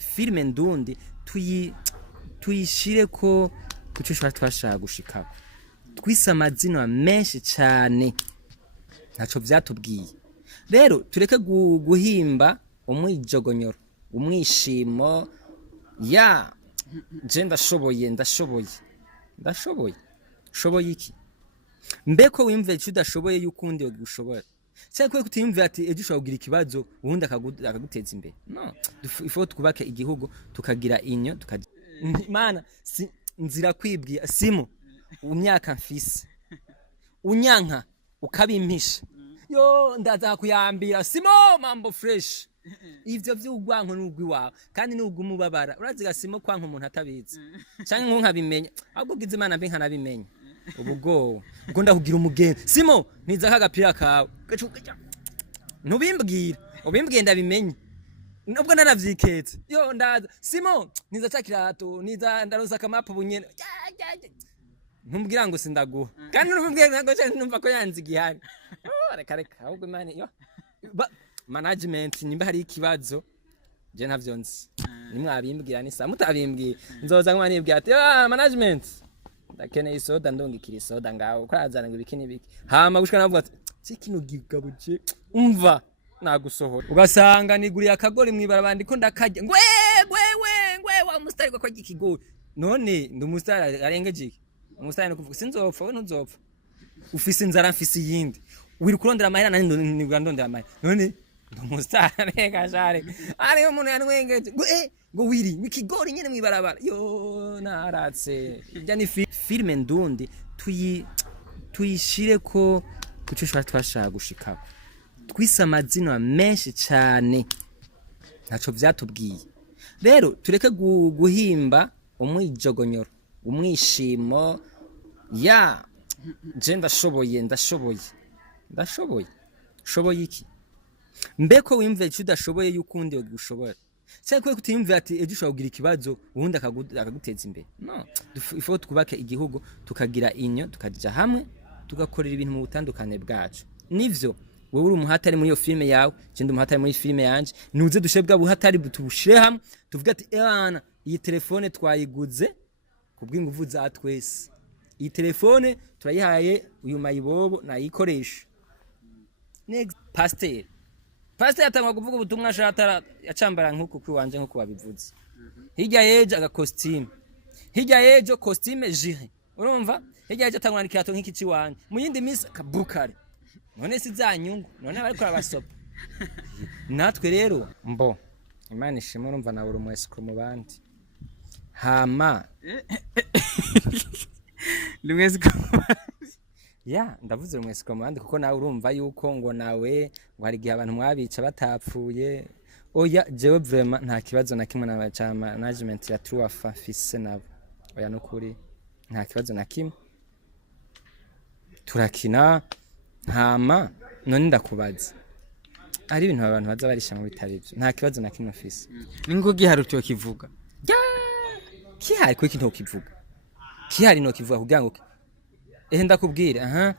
filime ndundi tuyishire ko kucyo twashaka gushika twise amazina menshi cyane ntaco vyatubwiye rero tureke guhimba umwijogonyoro umwishimo ya je ndashoboye iki mbeko wimve cyo udashoboye yukundi ugushobora cyakwe kutiyumva ati ejo ushobora kugira ikibazo ubundi akaguteza imbere no ifo twubake igihugu tukagira inyo Imana nzira kwibwiye simo umyaka mfise unyanka ukabimpisha yo ndaza kuyambira simo mambo fresh ivyo vy'ugwanko n'ugwi wawe kandi n'ugumubabara uraziga simo kwanka umuntu atabizi canke nkabimenya ahubwo gize Imana mbe nkanabimenya ubwo ndakugira umugenzi simo niza kagapira kawe ntubimbwira ubimbwiye ndabimenye nubwo naravyiketse yo ndaza simo niza cakirato niza ndaroza kamapo bunyene ntumbwira ngo sindaguha kandi ntumbwira ngo numva ko yanzi gihana reka ahubwo Imana yo management nimba hari ikibazo je ntavyo nzi nimwabimbwira ni mutabimbwira nzoza nkwanimbwira ati management ndakeneye isoda ndongikira isoda ngaho kwarazana ngo ibiki nibiki hama gushika navuga ati kino gigabuje umva nagusohora ugasanga niguriye akagori mwibarabara ndiko ndakarya ngwe wa mustari kwa gikigori none ndi mustari arengeje umusitari no kuvuga sinzopfa we ntuzopfa ufise inzara mfise yindi wiri kurondera amahera nani ndondera amahera none umusitari gashare ari umuntu yanwengeje ngo wiri wikigori nyene mwibarabara yo naratse ijya ni filime ndundi tuyishire ko kucyo twashaka gushika twise amazina menshi cyane ntaco vyatubwiye rero tureke guhimba umwijogonyoro umwishimo ya je ndashoboye iki mbeko wimve cyo udashoboye yukundi ugushobora cyakwe kutiyumva ati ejo ushobora kugira ikibazo ubundi akaguteza imbere no ifo twubake igihugu tukagira inyo tukajya hamwe tugakorera ibintu mu butandukane bwacu nivyo wewe uri umuhatari muri iyo filime yawe je ndi umuhatari muri filime yanje nuze dushebwa buhatari tubushire hamwe tuvuga ati ebana iyi telefone twayiguze kubw'inguvu za twese iyi telefone turayihaye uyu mayibobo nayikoresha next pasteur atangwa kuvuga ubutumwa ashatara yacambara nkuko kwiwanje nkuko babivuze hirya yeje aga costume hirya yeje costume jire urumva hirya yeje atangwa nikirato nk'iki ciwanje mu yindi minsi kabukare none si zanyungu none bariko abasopa natwe rero mbo Imana ishimwe urumva nawe urumwesiko mu bandi hama lumwesiko ya ndavuze rumwesiko mu bandi kuko nawe urumva yuko ngo nawe ngo hari gihe abantu mwabica batapfuye oya jewe vraiment nta kibazo na kimwe na cha management ya Truafa fise nabo oya nukuri nta kibazo na kimwe turakina hama none ndakubaza ari ibintu abantu baza barisha mu bitari byo nta kibazo na kimwe fise ningo gihari cyo kivuga kihari ko ikintu kivuga kihari no kivuga kugira ngo ndakubwira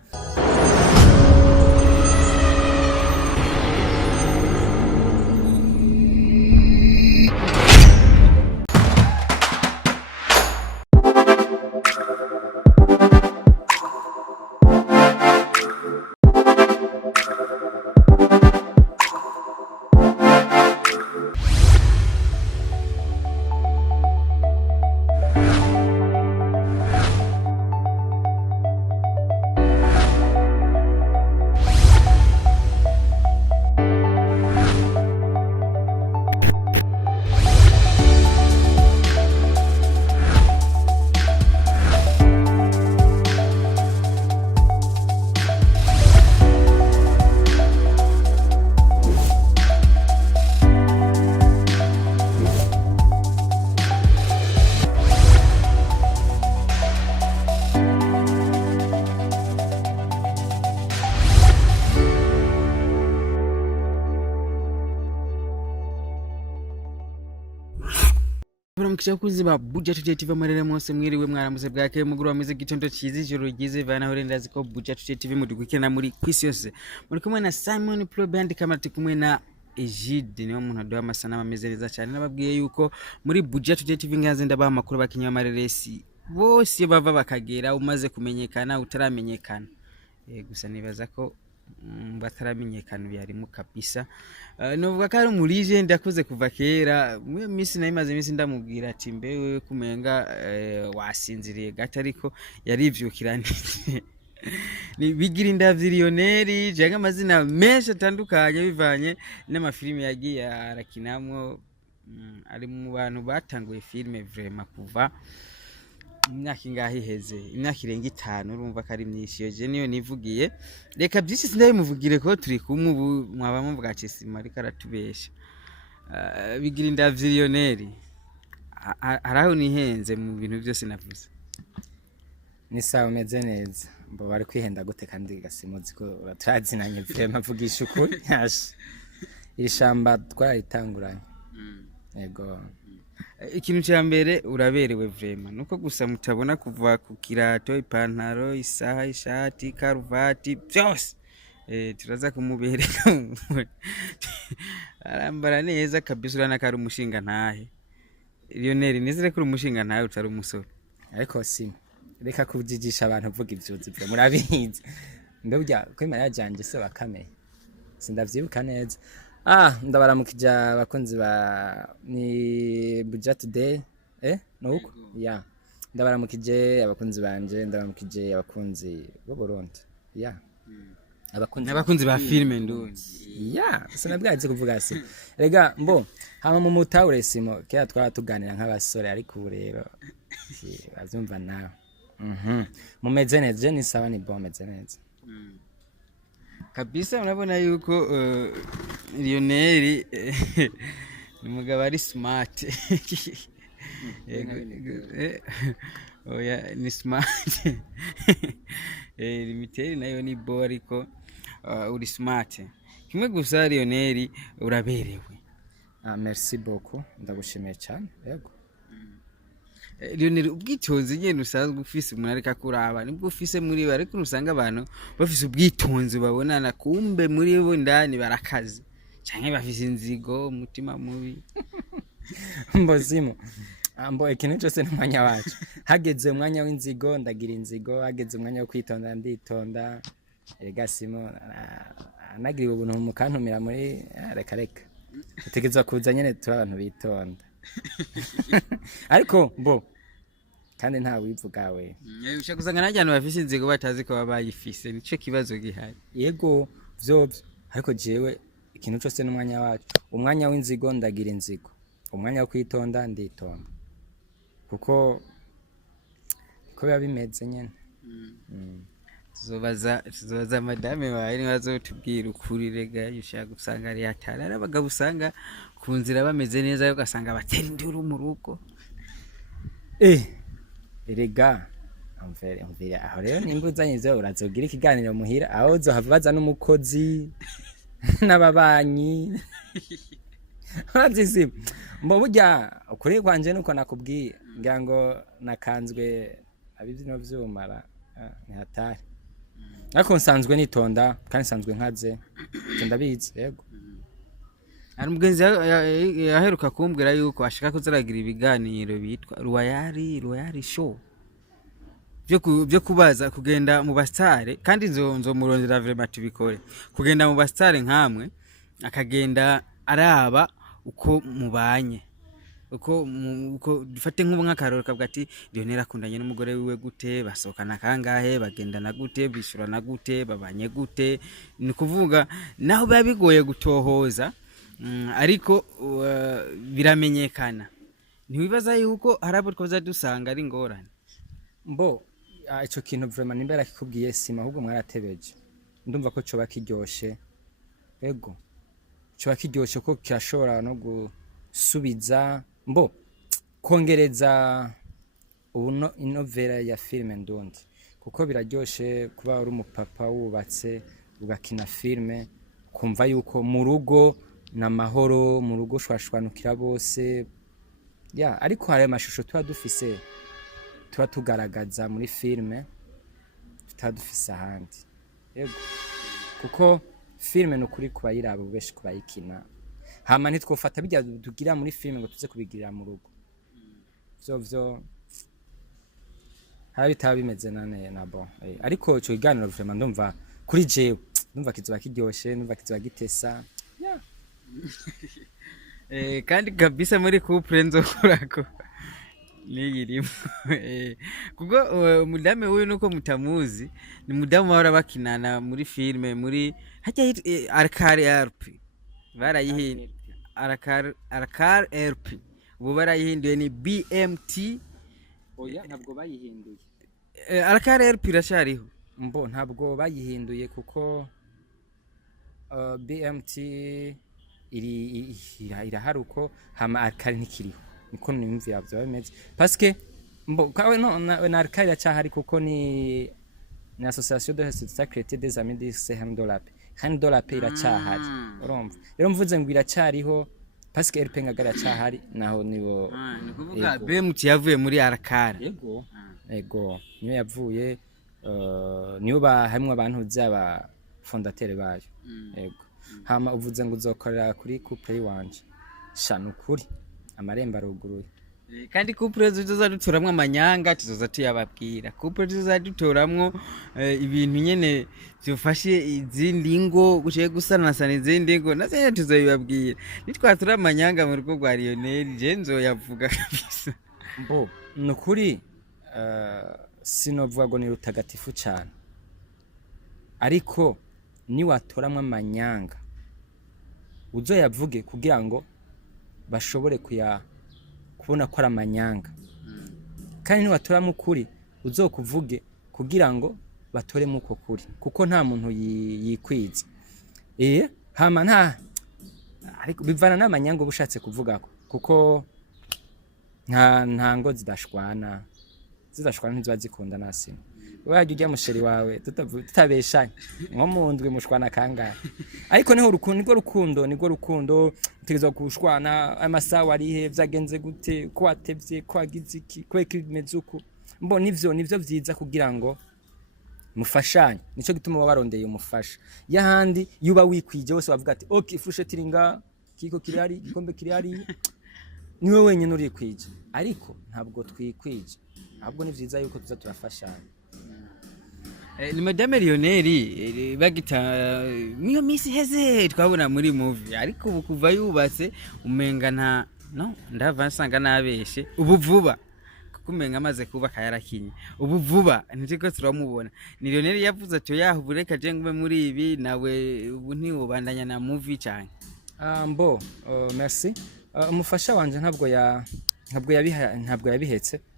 Mkisha kuziba Buja Today TV mwerere mwose mwiriwe mwaramuze bwake muguru wameze gitondo cizi joro gize vana horenda ziko Buja Today TV mudukwikira muri kwisi yose muri kumwe na Simon Pro Band kamera tikumwe na Egide niwe muntu aduha amasanamu ameze neza cyane nababwiye yuko muri budget tuje TV nganze ndabaha amakuru bakinya amareresi bose bava bakagera umaze kumenyekana utaramenyekana gusa nibaza ko bataramenyekana yarimo kabisa novuga ko ari mu legend yakoze kuva kera mu minsi nayimaze iminsi ndamubwira ati mbewe kumenga wasinziriye gato ariko yarivyukiranije ni bigira indavillionnaire janga amazina menshi atandukanye bivanye n'amafilime yagiye arakinamwo ari mu bantu batanguye filme vraiment kuva imyaka ingahe iheze imyaka irenga 5 urumva ko ari myinshi yo je niyo nivugiye reka byinshi sindabimuvugire ko turi kumwe ubu mwaba muvuga ati sima ariko aratubesha bigira indavillionnaire araho nihenze mu bintu byose navuze ni sawa umeze neza mbo bari kwihenda gute kandi gasimuzi ko uratrazinanye vraiment mvugisha ukuri yaje iri shamba twaritanguranye yego ikintu cya mbere uraberewe vraiment nuko gusa mutabona kuva ku kirato ipantaro isaha ishati karuvati byose turaza kumubereka arambara neza kabisa urana kari umushinga ntahe Lionel nizere ko umushinga ntahe utari umusore ariko sima reka kujijisha abantu uvuga ivyuzi byo murabihinze ndabya kwimara yajanje se bakameye sindavyibuka neza ndabaramukija abakunzi ba ni budget today nuko ya ndabaramukije abakunzi banje ndabaramukije abakunzi bo Burundi ya abakunzi ba filme ndundi ya sinabwaje kuvuga se rega mbo hama mu mutawure simo kera twatuganira nk'abasore ariko ubu rero bavyumva nawe mumeze neza ni sawa ni bomeze neza kabisa unabona yuko Lionel ni mugabo ari smart oya ni smart limiteri nayo ni bo ariko uri smart kimwe gusa Lionel uraberewe merci beaucoup ndagushimiye cyane yego Lionel ubwitonzi nyene usanzwe ufise umuntu ariko akuraba nibwo ufise muri bo ariko usanga abantu bafise ubwitonzi babonana kumbe muri bo ndani barakaze canke bafise inzigo umutima mubi mbozimo ambo ikintu cyose n'umwanya wacu hageze umwanya w'inzigo ndagira inzigo hageze umwanya wo kwitonda nditonda erega simo anagira ubuntu mu kantumira muri reka utegeza kuza nyene turi abantu bitonda ariko mbo kandi nta wivuga we usha kuzanga najyana bafise inzigo batazi ko babayifise nico kibazo gihari yego vyovyo ariko jewe ikintu cyose n'umwanya wacu umwanya w'inzigo ndagira inzigo umwanya wo kwitonda nditonda kuko biba bimeze nyene tuzobaza madame wawe ni bazotubwira ukuri rega ushaka gusanga ari atara abagabo usanga ku nzira bameze neza yo gasanga batera induru mu rugo erega amvere aho rero nimbuzanye ivyo urazogira ikiganiro muhira aho uzohava n'umukozi n'ababanyi bazisi mbo burya ukuri kwanje nuko nakubwiye ngira ngo nakanzwe abivino vyumara ni hatari ariko nsanzwe nitonda kandi nsanzwe nkaze ndabizi yego ari mugenzi yaheruka kumbwira yuko ashaka kuzaragira ibiganiro bitwa Royal show byo kubaza kugenda mu bastare kandi nzo murondera vraiment tubikore kugenda mu bastare nkamwe akagenda araba uko mubanye uko dufate nk'ubu nk'akaroro kavuga ati Lionel akundanye n'umugore wiwe gute basokana kangahe bagendana gute bishurana gute babanye gute ni kuvuga naho biba bigoye gutohoza ariko biramenyekana ntibibaza yuko harabo twaza dusanga ari ngorane mbo ico kintu vraiment nimbera kikubwiye sima ahubwo mwaratebeje ndumva ko coba kiryoshe ego coba kiryoshe ko kirashobora no gusubiza mbo kongereza ubuno inovera ya filme ndundi kuko biraryoshe kuba uri umupapa wubatse ugakina filme kumva yuko mu rugo n'amahoro mu rugo shwashwanukira bose ya ariko hari amashusho tuba dufise tuba tugaragaza muri filme tutadufise ahandi yego kuko filme nukuri kubayiraba ubeshi kubayikina hama ntitwofata bijya tugira muri filime ngo tuze kubigirira mu rugo vyo hari bitaba bimeze na bon ariko ico kiganiro vraiment ndumva kuri jewe ndumva kizoba kiryoshe ndumva kizoba gitesa kandi kabisa muri couple nzokurako niyirimo kuko mudame huyu nuko mutamuzi ni mudamu wahora bakinana muri filime muri hajya Arkar RP barayihinduye Arkar RP ubu barayihinduye ni BMT oya ntabwo bayihinduye Arkar RP irashariho mbo ntabwo bayihinduye kuko BMT iraharuko hama Arkar ntikiriho niko nimvi yavyo bimeze parce que mbo kawe no na Arkar iracahari kuko ni association de sécurité des amis de $100 $100 iracahari urumva rero mvuze ngo iracariho parce que RP ngagara iracahari naho nibo nikuvuga BMT yavuye muri Arkar ego niyo yavuye niyo hamwe abantu zaba fondateur bayo ego hama uvuze ngo uzokorera kuri couple wanje shana ukuri amarembo aruguruye kandi couple tuzozadutoramwe amanyanga tuzoza tuyababwira couple tuzozadutoramwo ibintu nyene byufashe izindi ngo gushye gusanasana izindi ngo naze tuzobibabwira nitwatura amanyanga mu rugo rwa Lionel je nzoyavuga kabisa mbo nukuri sinovuga ngo ni rutagatifu cyane ariko ni watoramwe amanyanga uzoyavuge kugira ngo bashobore kubona ko ari amanyanga kandi niwatoramo ukuri uzokuvuge kugira ngo batoremo uko kuri kuko nta muntu yikwiza hama nta ariko bivana n'amanyanga ubushatse kuvuga kuko nta ngo zidashwana ntiziba zikunda nasino wajya ujya musheri wawe tutabeshanye nko mu ndwi mushwana kangahe ariko niho nibwo rukundo utegerezwa gushwana amasaha arihe vyagenze gute ko watevye ko wagize iki ko bimeze uko mbo nivyo vyiza kugira ngo mufashanye nico gituma wabarondeye umufasha yahandi yuba wikwije wose wavuga ati okay ifushe tiringa kiko kirari gikombe kirari niwe wenyine uri kwije ariko ntabwo twikwije ahubwo ni vyiza yuko tuza turafashanya ni Madame Lionel bagita niyo misi heze twabona muri movie ariko ubu kuva yubatse umenga nta no ndava nsanga nabeshe ubu vuba kumenga amaze kubaka yarakinye ubu vuba ntiko turamubona ni Lionel yavuze ati yaho bureka je ngube muri ibi nawe ubu ntiwobandanya na movie cyane mbo merci umufasha wanje ntabwo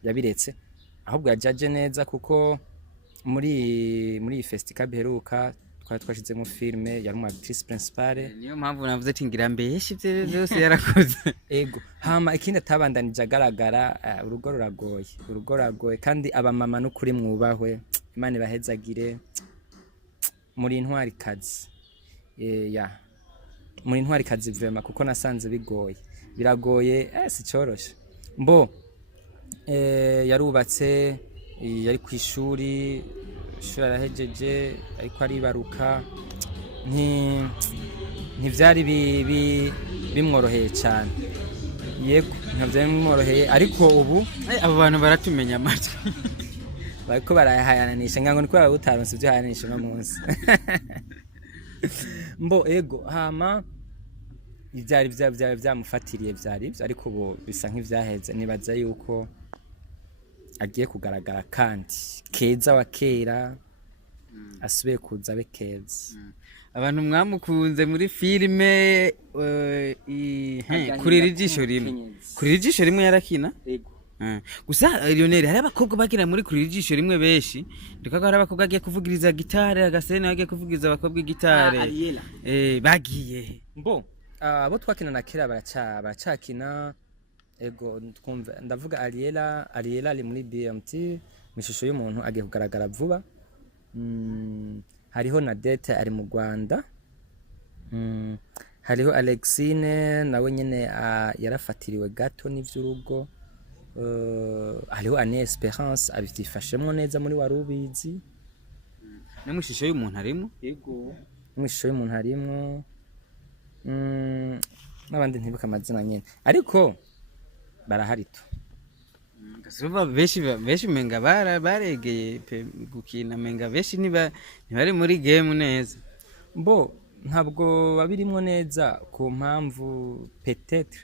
yabiretse ahubwo yajaje neza kuko muri festival beheruka twashize mu filme yari mu actrice principale niyo mpamvu navuze ati ngira mbeshe byose yarakoze ego hama ikindi atabandanije agaragara urugo ruragoye kandi abamama n'ukuri mwubahwe Imana ibahezagire muri intwari kazi muri intwari kazi vraiment kuko nasanze biragoye si cyoroshe mbo yarubatse yari ku ishuri arahejeje ariko aribaruka ntivyari bimworoheye cyane yego ntivyari bimworoheye ariko ubu abo bantu baratumenya amatwi bariko barahayananisha ngango niko barutaronse byo hayanisha no munsi mbo ego hama ivyari byamufatiriye vyari ariko ubu bisa nk'ivyaheze nibaza yuko agiye kugaragara kandi keza wa kera asubiye kuza be keza abantu mwamukunze muri filime kuri rijisho rimwe yarakina gusa Lionel hari abakobwa bagira muri kuri rijisho rimwe beshi ndikaga hari abakobwa agiye kuvugiriza gitare agasene agiye kuvugiriza abakobwa gitare bagiye mbo abo twakina na kera baracakina ego twumva ndavuga Ariela ari muri BMT mishusho y'umuntu agiye kugaragara vuba hariho na Dete ari mu Rwanda hariho Alexine nawe nyene yarafatiriwe gato n'ivyurugo hariho Anne Esperance abitifashemwo neza muri warubizi n'amishusho y'umuntu arimo yego n'amishusho y'umuntu arimo n'abandi ntibuka amazina nyene ariko barahari tu Gasuba beshi menga baregeye gukina menga beshi ntibari muri game neza mbo ntabwo babirimwo neza ku mpamvu peut-être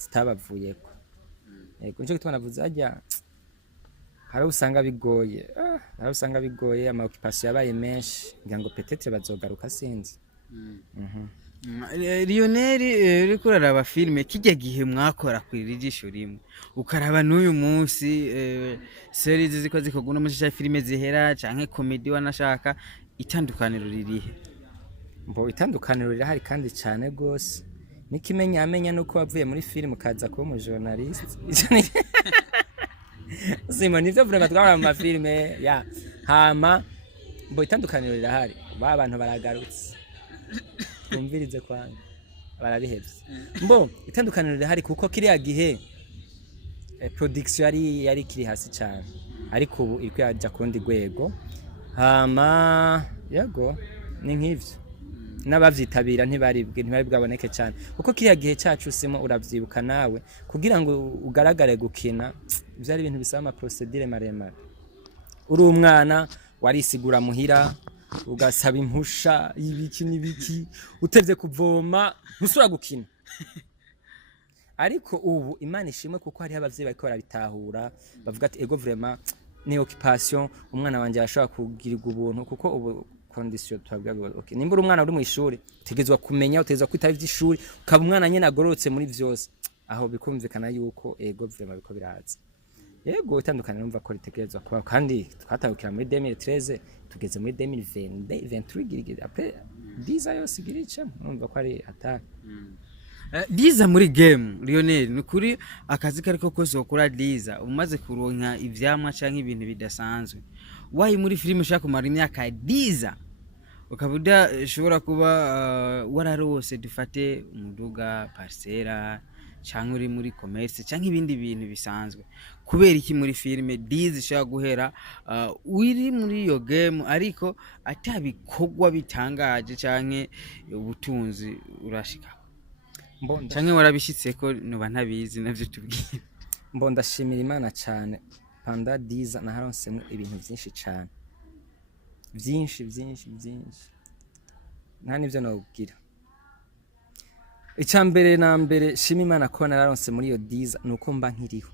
zitabavuyeko yego nico gituma navuze ajya hari usanga bigoye ama occupation yabaye menshi ngira ngo peut-être bazogaruka sinzi Lionel uriko uraraba filme kijya gihe mwakora kuri rijisho rimwe ukaraba n'uyu munsi series ziko zikoguna mu filme zihera canke comedy wanashaka itandukaniro ririhe mbo itandukaniro rirahari kandi cyane gose nikimenya amenya nuko wavuye muri film kaza kuba mu journalist Simo nivyo vuga twabara mu filme ya hama mbo itandukaniro rirahari abantu baragarutse yumvirize kwanga barabihevye mbo itandukaniro rihari kuko kiriya gihe production yari kiri hasi cyane ariko ubu iriko yaja kundi gwego hama yego ni nk'ivyo n'abavyitabira ntibari bwaboneke cyane kuko kiriya gihe cyacu Simo uravyibuka nawe kugira ngo ugaragare gukina byari ibintu bisaba ama procedure maremare uri umwana warisigura muhira ugasaba impusha ibiki nibiki utevye kuvoma ntusura gukina ariko ubu Imana ishimwe kuko hari abavyeyi bariko barabitahura bavuga ati ego vraiment ni occupation umwana wanje ashobora kugirirwa ubuntu kuko ubu condition twabwa okay nimbura umwana uri mu ishuri tegezwa kumenya utegezwa kwitaba ivy'ishuri ukaba umwana nyene agororotse muri vyose aho bikumvikana yuko ego vraiment biko biraza yego itandukanye numva ko ritegerezwa kuba kandi twatahukira muri 2013 tugeze muri 2023 girigire après 10 yose girice numva ko ari ataka Diza muri game Lionel nukuri akazi kariko kose ukora Diza umaze kuronka ivyamwa canke ibintu bidasanzwe wayi muri filime ushaka kumara imyaka Diza ukabuda shobora kuba wararose dufate umuduga parcela canke uri muri commerce canke ibindi bintu bisanzwe kubera iki muri filime Diza ishaka guhera uri muri iyo game ariko atabikogwa bitangaje canke ubutunzi urashika canke warabishitseko nuba ntabizi navyo tubwira mbo ndashimira Imana cyane panda Diza naharonsemo ibintu byinshi cyane byinshi nta nivyo nobwira icambere na mbere shima Imana ko nararonse muri iyo Diza nuko mba nkiriho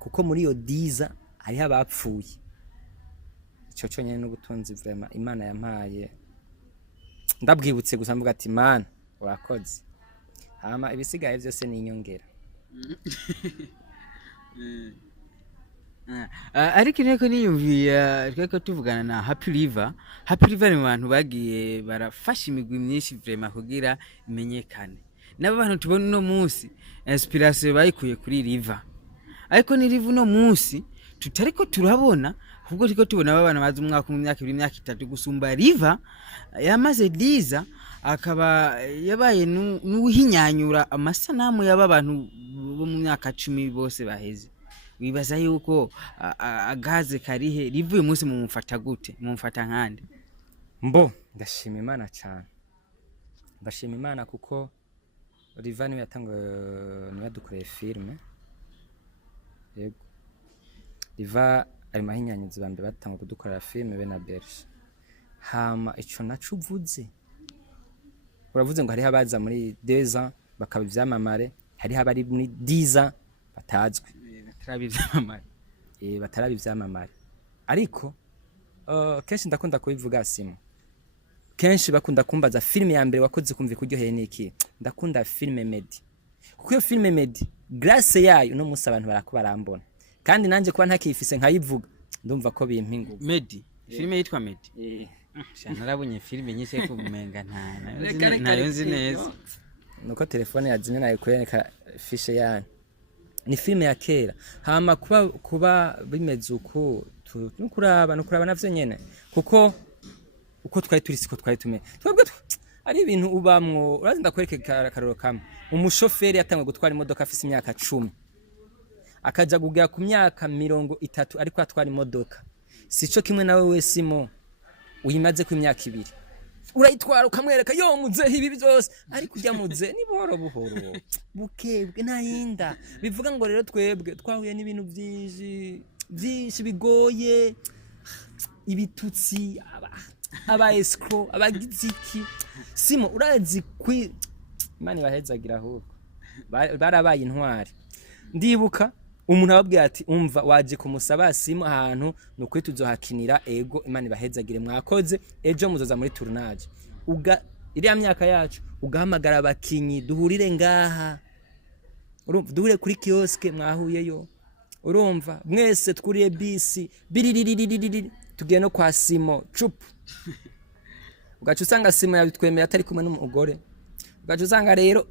kuko muri iyo Diza hari abapfuye ico cyonyene n'ubutunzi vraiment Imana yampaye ndabwibutse gusa mvuga ati Imana urakoze hama ibisigaye byose ni inyongera ariko niko niyumviye tweko tuvugana na Happy River ni abantu bagiye barafasha imigwi myinshi vraiment kugira imenyekane nabo bantu tubona no munsi inspiration bayikuye kuri River ariko ni River no munsi tutariko turabona ahubwo tiko tubona abana bazi umwaka mu myaka 3 gusumba River yamaze Diza akaba yabaye n'uhinyanyura amasanamu y'aba bantu bo mu myaka 10 bose baheze wibaza yuko agaze karihe rivuye umunsi mu mufata gute mu mufata nkande mbo ndashima Imana cyane ndashima Imana kuko River niwe yatanga niwe dukoreye filme yego River ari mahinyanyuzi bambe batanga kudukorera filme be na Berge hama ico nacu uvuze uravuze ngo hari abaza muri 2 ans bakaba ivyamamare hari abari muri 10 ans batazwe batarabi ivyamamare ariko kenshi ndakunda kubivuga Simo kenshi bakunda kumbaza filme ya mbere wakoze kumva kuryoheye niki ndakunda filme Medi kuko iyo filme Medi grâce yayo no musa abantu barakubarambona kandi nanje kuba ntakifise nkayivuga ndumva ko bimpingu Medi filme yitwa Medi narabonye filme nyinshi ko bumenga ntayo nzi neza nuko telefone yazimye nayo kuyeneka fishe yani ni filme ya kera hama kuba bimeze uko nukuraba navyo nyene kuko uko twari turi siko twari tume twebwe ari ibintu ubamwo urazinda kwereke karoro kamwe umushoferi yatangwe gutwara imodoka afise imyaka 10 akaja kugera ku myaka 30 ariko atwara imodoka sico kimwe nawe Simo uyimaze ku imyaka 2 urayitwara ukamwereka yo muzehe ibi byose ariko ujya muze ni buhoro buhoro bukebwe ntahinda bivuga ngo rero twebwe twahuye n'ibintu byinshi bigoye ibitutsi aba escrow abagiziki simo urazi Imana bahezagira ahubwo barabaye intwari ndibuka umuntu ababwiye ati umva waje kumusaba simu ahantu nukuri tuzohakinira ego Imana bahezagire mwakoze ejo muzoza muri tournage iriya myaka yacu ugahamagara abakinyi duhurire ngaha urumva duhure kuri kioske mwahuyeyo urumva mwese twuriye bisi biriririri tugiye no kwa Simo cup ugaca usanga Simo yabitwemeye atari kumwe n'umugore ugaca usanga rero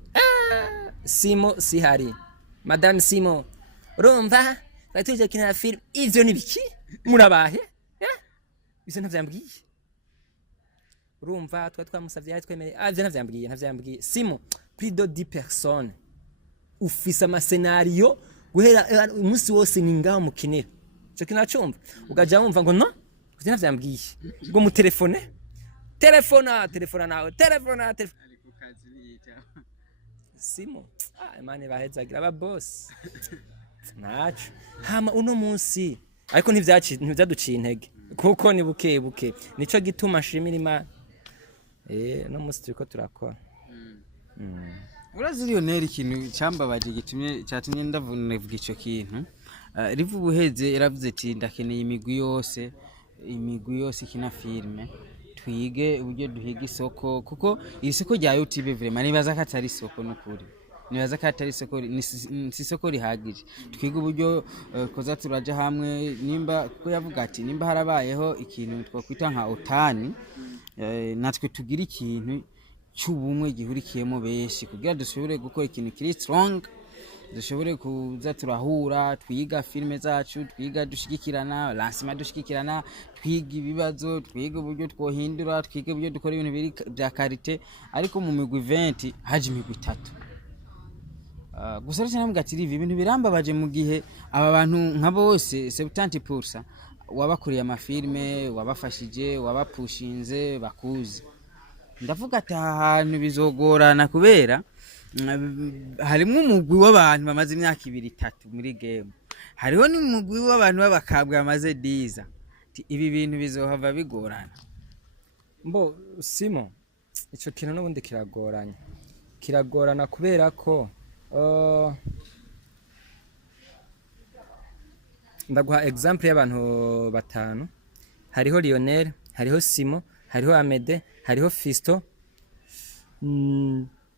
Simo sihari Madame Simo urumva batuje kinara film ivyo nibiki murabahe bize ntavyambwiye urumva twamusavye twemeye ivyo ntavyambwiye Simo plus de 10 personnes ufise ama scenario guhera umunsi wose ningaho mukinira cyo kinacumva ugaja wumva ngo no ivyo ntavyambwiye ngo mu telefone nawe telefona Simo Imana bahezagira aba boss nacu hama uno munsi ariko ntivyaduciye intege kuko ni buke nico gituma shimira Imana no munsi turiko turakora urazi Lionel ikintu cyambabaje cyatumye ndavuga ico kintu rivu buheze yaravuze ati ndakeneye imigwi yose ikina filme twige uburyo duhiga isoko kuko isoko rya YouTube vraiment nibaza ko atari isoko n'ukuri nibaza ko atari isoko ni isoko rihagije twiga uburyo koza turaja hamwe nimba kuko yavuga ati nimba harabayeho ikintu twakwita nka otani natwe tugira ikintu cy'ubumwe gihurikiyemo benshi kugira dushobore gukora ikintu kiri strong dushobore kuza turahura twiga filme zacu twiga dushigikirana lancement dushigikirana twiga ibibazo twiga uburyo twohindura twiga uburyo dukora ibintu biri bya karite ariko mu migwi 20 haje imigwi 3 gusa rero cyane mugati ibi bintu birambabaje mu gihe aba bantu nka bose 70% wabakuriye amafilme wabafashije wabapushinze bakuzi ndavuga ati ahantu bizogorana kubera harimo umugwi w'abantu bamaze imyaka 2-3 muri game hariho n'umugwi w'abantu babakabwa bamaze 10 ibi bintu bizohava bigorana mbo Simo ico kintu n'ubundi kiragorana kubera ko ndaguha example y'abantu batanu hariho Lionel hariho Simo hariho Amede hariho Fisto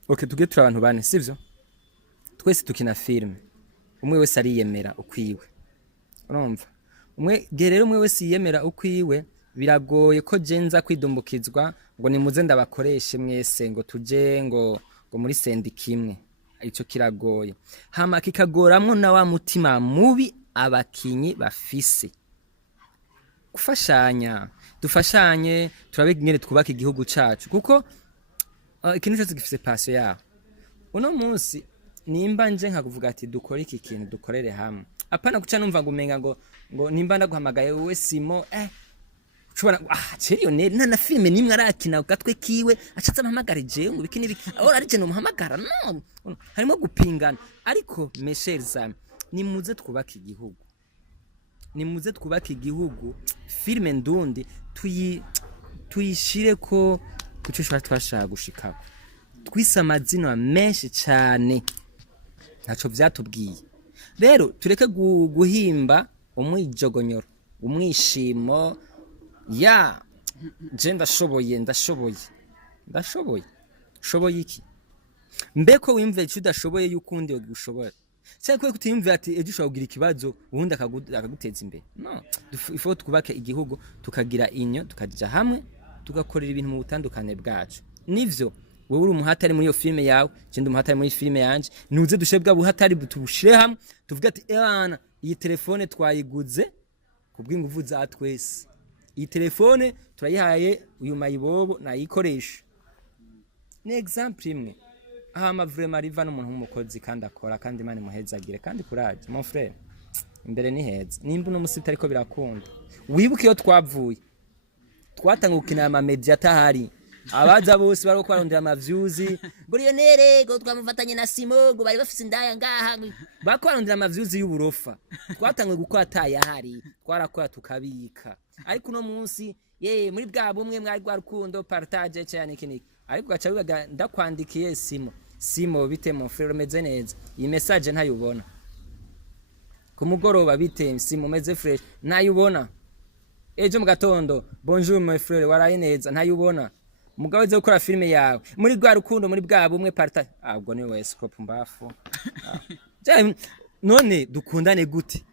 okay tugiye turi abantu bane sivyo twese tukina film umwe wese ariyemera ukwiwe urumva umwe wese yiyemera ukwiwe biragoye ko jenza kwidumbukizwa ngo nimuze ndabakoreshe mwese ngo tuje ngo muri sendi kimwe ico kiragoye hama kikagoramwo na wa mutima mubi abakinyi bafise dufashanye turabe ngene twubaka igihugu cacu kuko ikintu cyose gifise passion yaho uno munsi nimba nje nkakuvuga ati dukore iki kintu dukorere hamwe apana guca numva ngo umenga ngo nimba ndaguhamagaye wowe Simo ushobora Lionel nta filme nimwe arakina gatwe kiwe acaza ampamagara je ngo biki nibiki ora ari je no muhamagara no harimo gupingana ariko mesherza nimuze twubaka igihugu filme ndundi tuyishire ko kucishwa twashaka gushikako twisa amazina menshi cyane ntaco vyatubwiye rero tureke guhimba umwijogonyoro umwishimo ya je ndashoboye iki mbeko wimve icyo udashoboye yukundi yo gushobora cyangwa kutiyumva ati ejo ushobora kugira ikibazo ubundi akaguteza imbere no ifo twubake igihugu tukagira inyo tukajya hamwe tugakorera ibintu mu butandukane bwacu nivyo wowe uri umuhatari muri iyo filme yawe cyende umuhatari muri filme yanje nuze dushebwa buhatari butubushire hamwe tuvuga ati ebana iyi telefone twayiguze kubw'inguvu za twese iyi telefone turayihaye uyu mayibobo nayikoresha ni example imwe aha vraiment riva n'umuntu w'umukozi kandi akora kandi Imana imuhezagire kandi kuraje mon frère imbere ni heza nimba no musita ariko birakunda wibuke iyo twavuye twatanga gukina ama media tahari abaza bose bari kwarondera amavyuzi ngo Lionel ngo twamufatanye na Simo ngo bari bafise indaya ngaha bakwarondera amavyuzi y'uburofa twatangwe gukora ataya hari twarakora tukabika ariko no munsi muri bwa bumwe mwari gwa rukundo partage cyane kiniki ariko gacha bibaga ndakwandikiye Simo bite mon frère meze neza iyi message ntayubona ku mugoroba bite Simo meze fresh ntayubona ejo mu gatondo bonjour mon frère waraye neza ntayubona mugabo zo gukora filme yawe muri gwa rukundo muri bwa bumwe partage ahubwo ni we scope mbafu none dukundane gute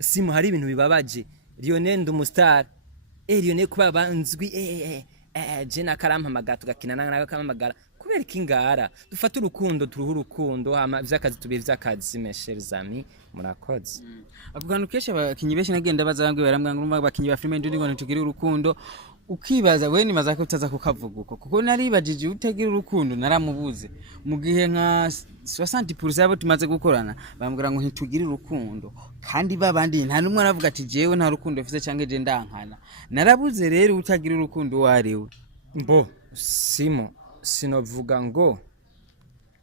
Simo hari ibintu bibabaje Lionel ndumustar Lionel kuba banzwi je nakarampamagara tugakinana nakampamagara kubera kingara dufata urukundo turuhu urukundo hama vyakazi tube vyakazi mes amis murakoze akugana kesha abakinyi benshi nagenda bazambwe baramwanga abakinyi ba filme ndi ngo ntugire urukundo ukibaza we nimaza ko utaza kukavuga uko kuko naribajije utagira urukundo naramubuze mu gihe nka 60% yabo tumaze gukorana bambwira ngo ntitugire urukundo kandi babandi nta numwe aravuga ati jewe nta rukundo mfise canke je ndankana narabuze rero utagira urukundo warewe mbo Simo sinovuga ngo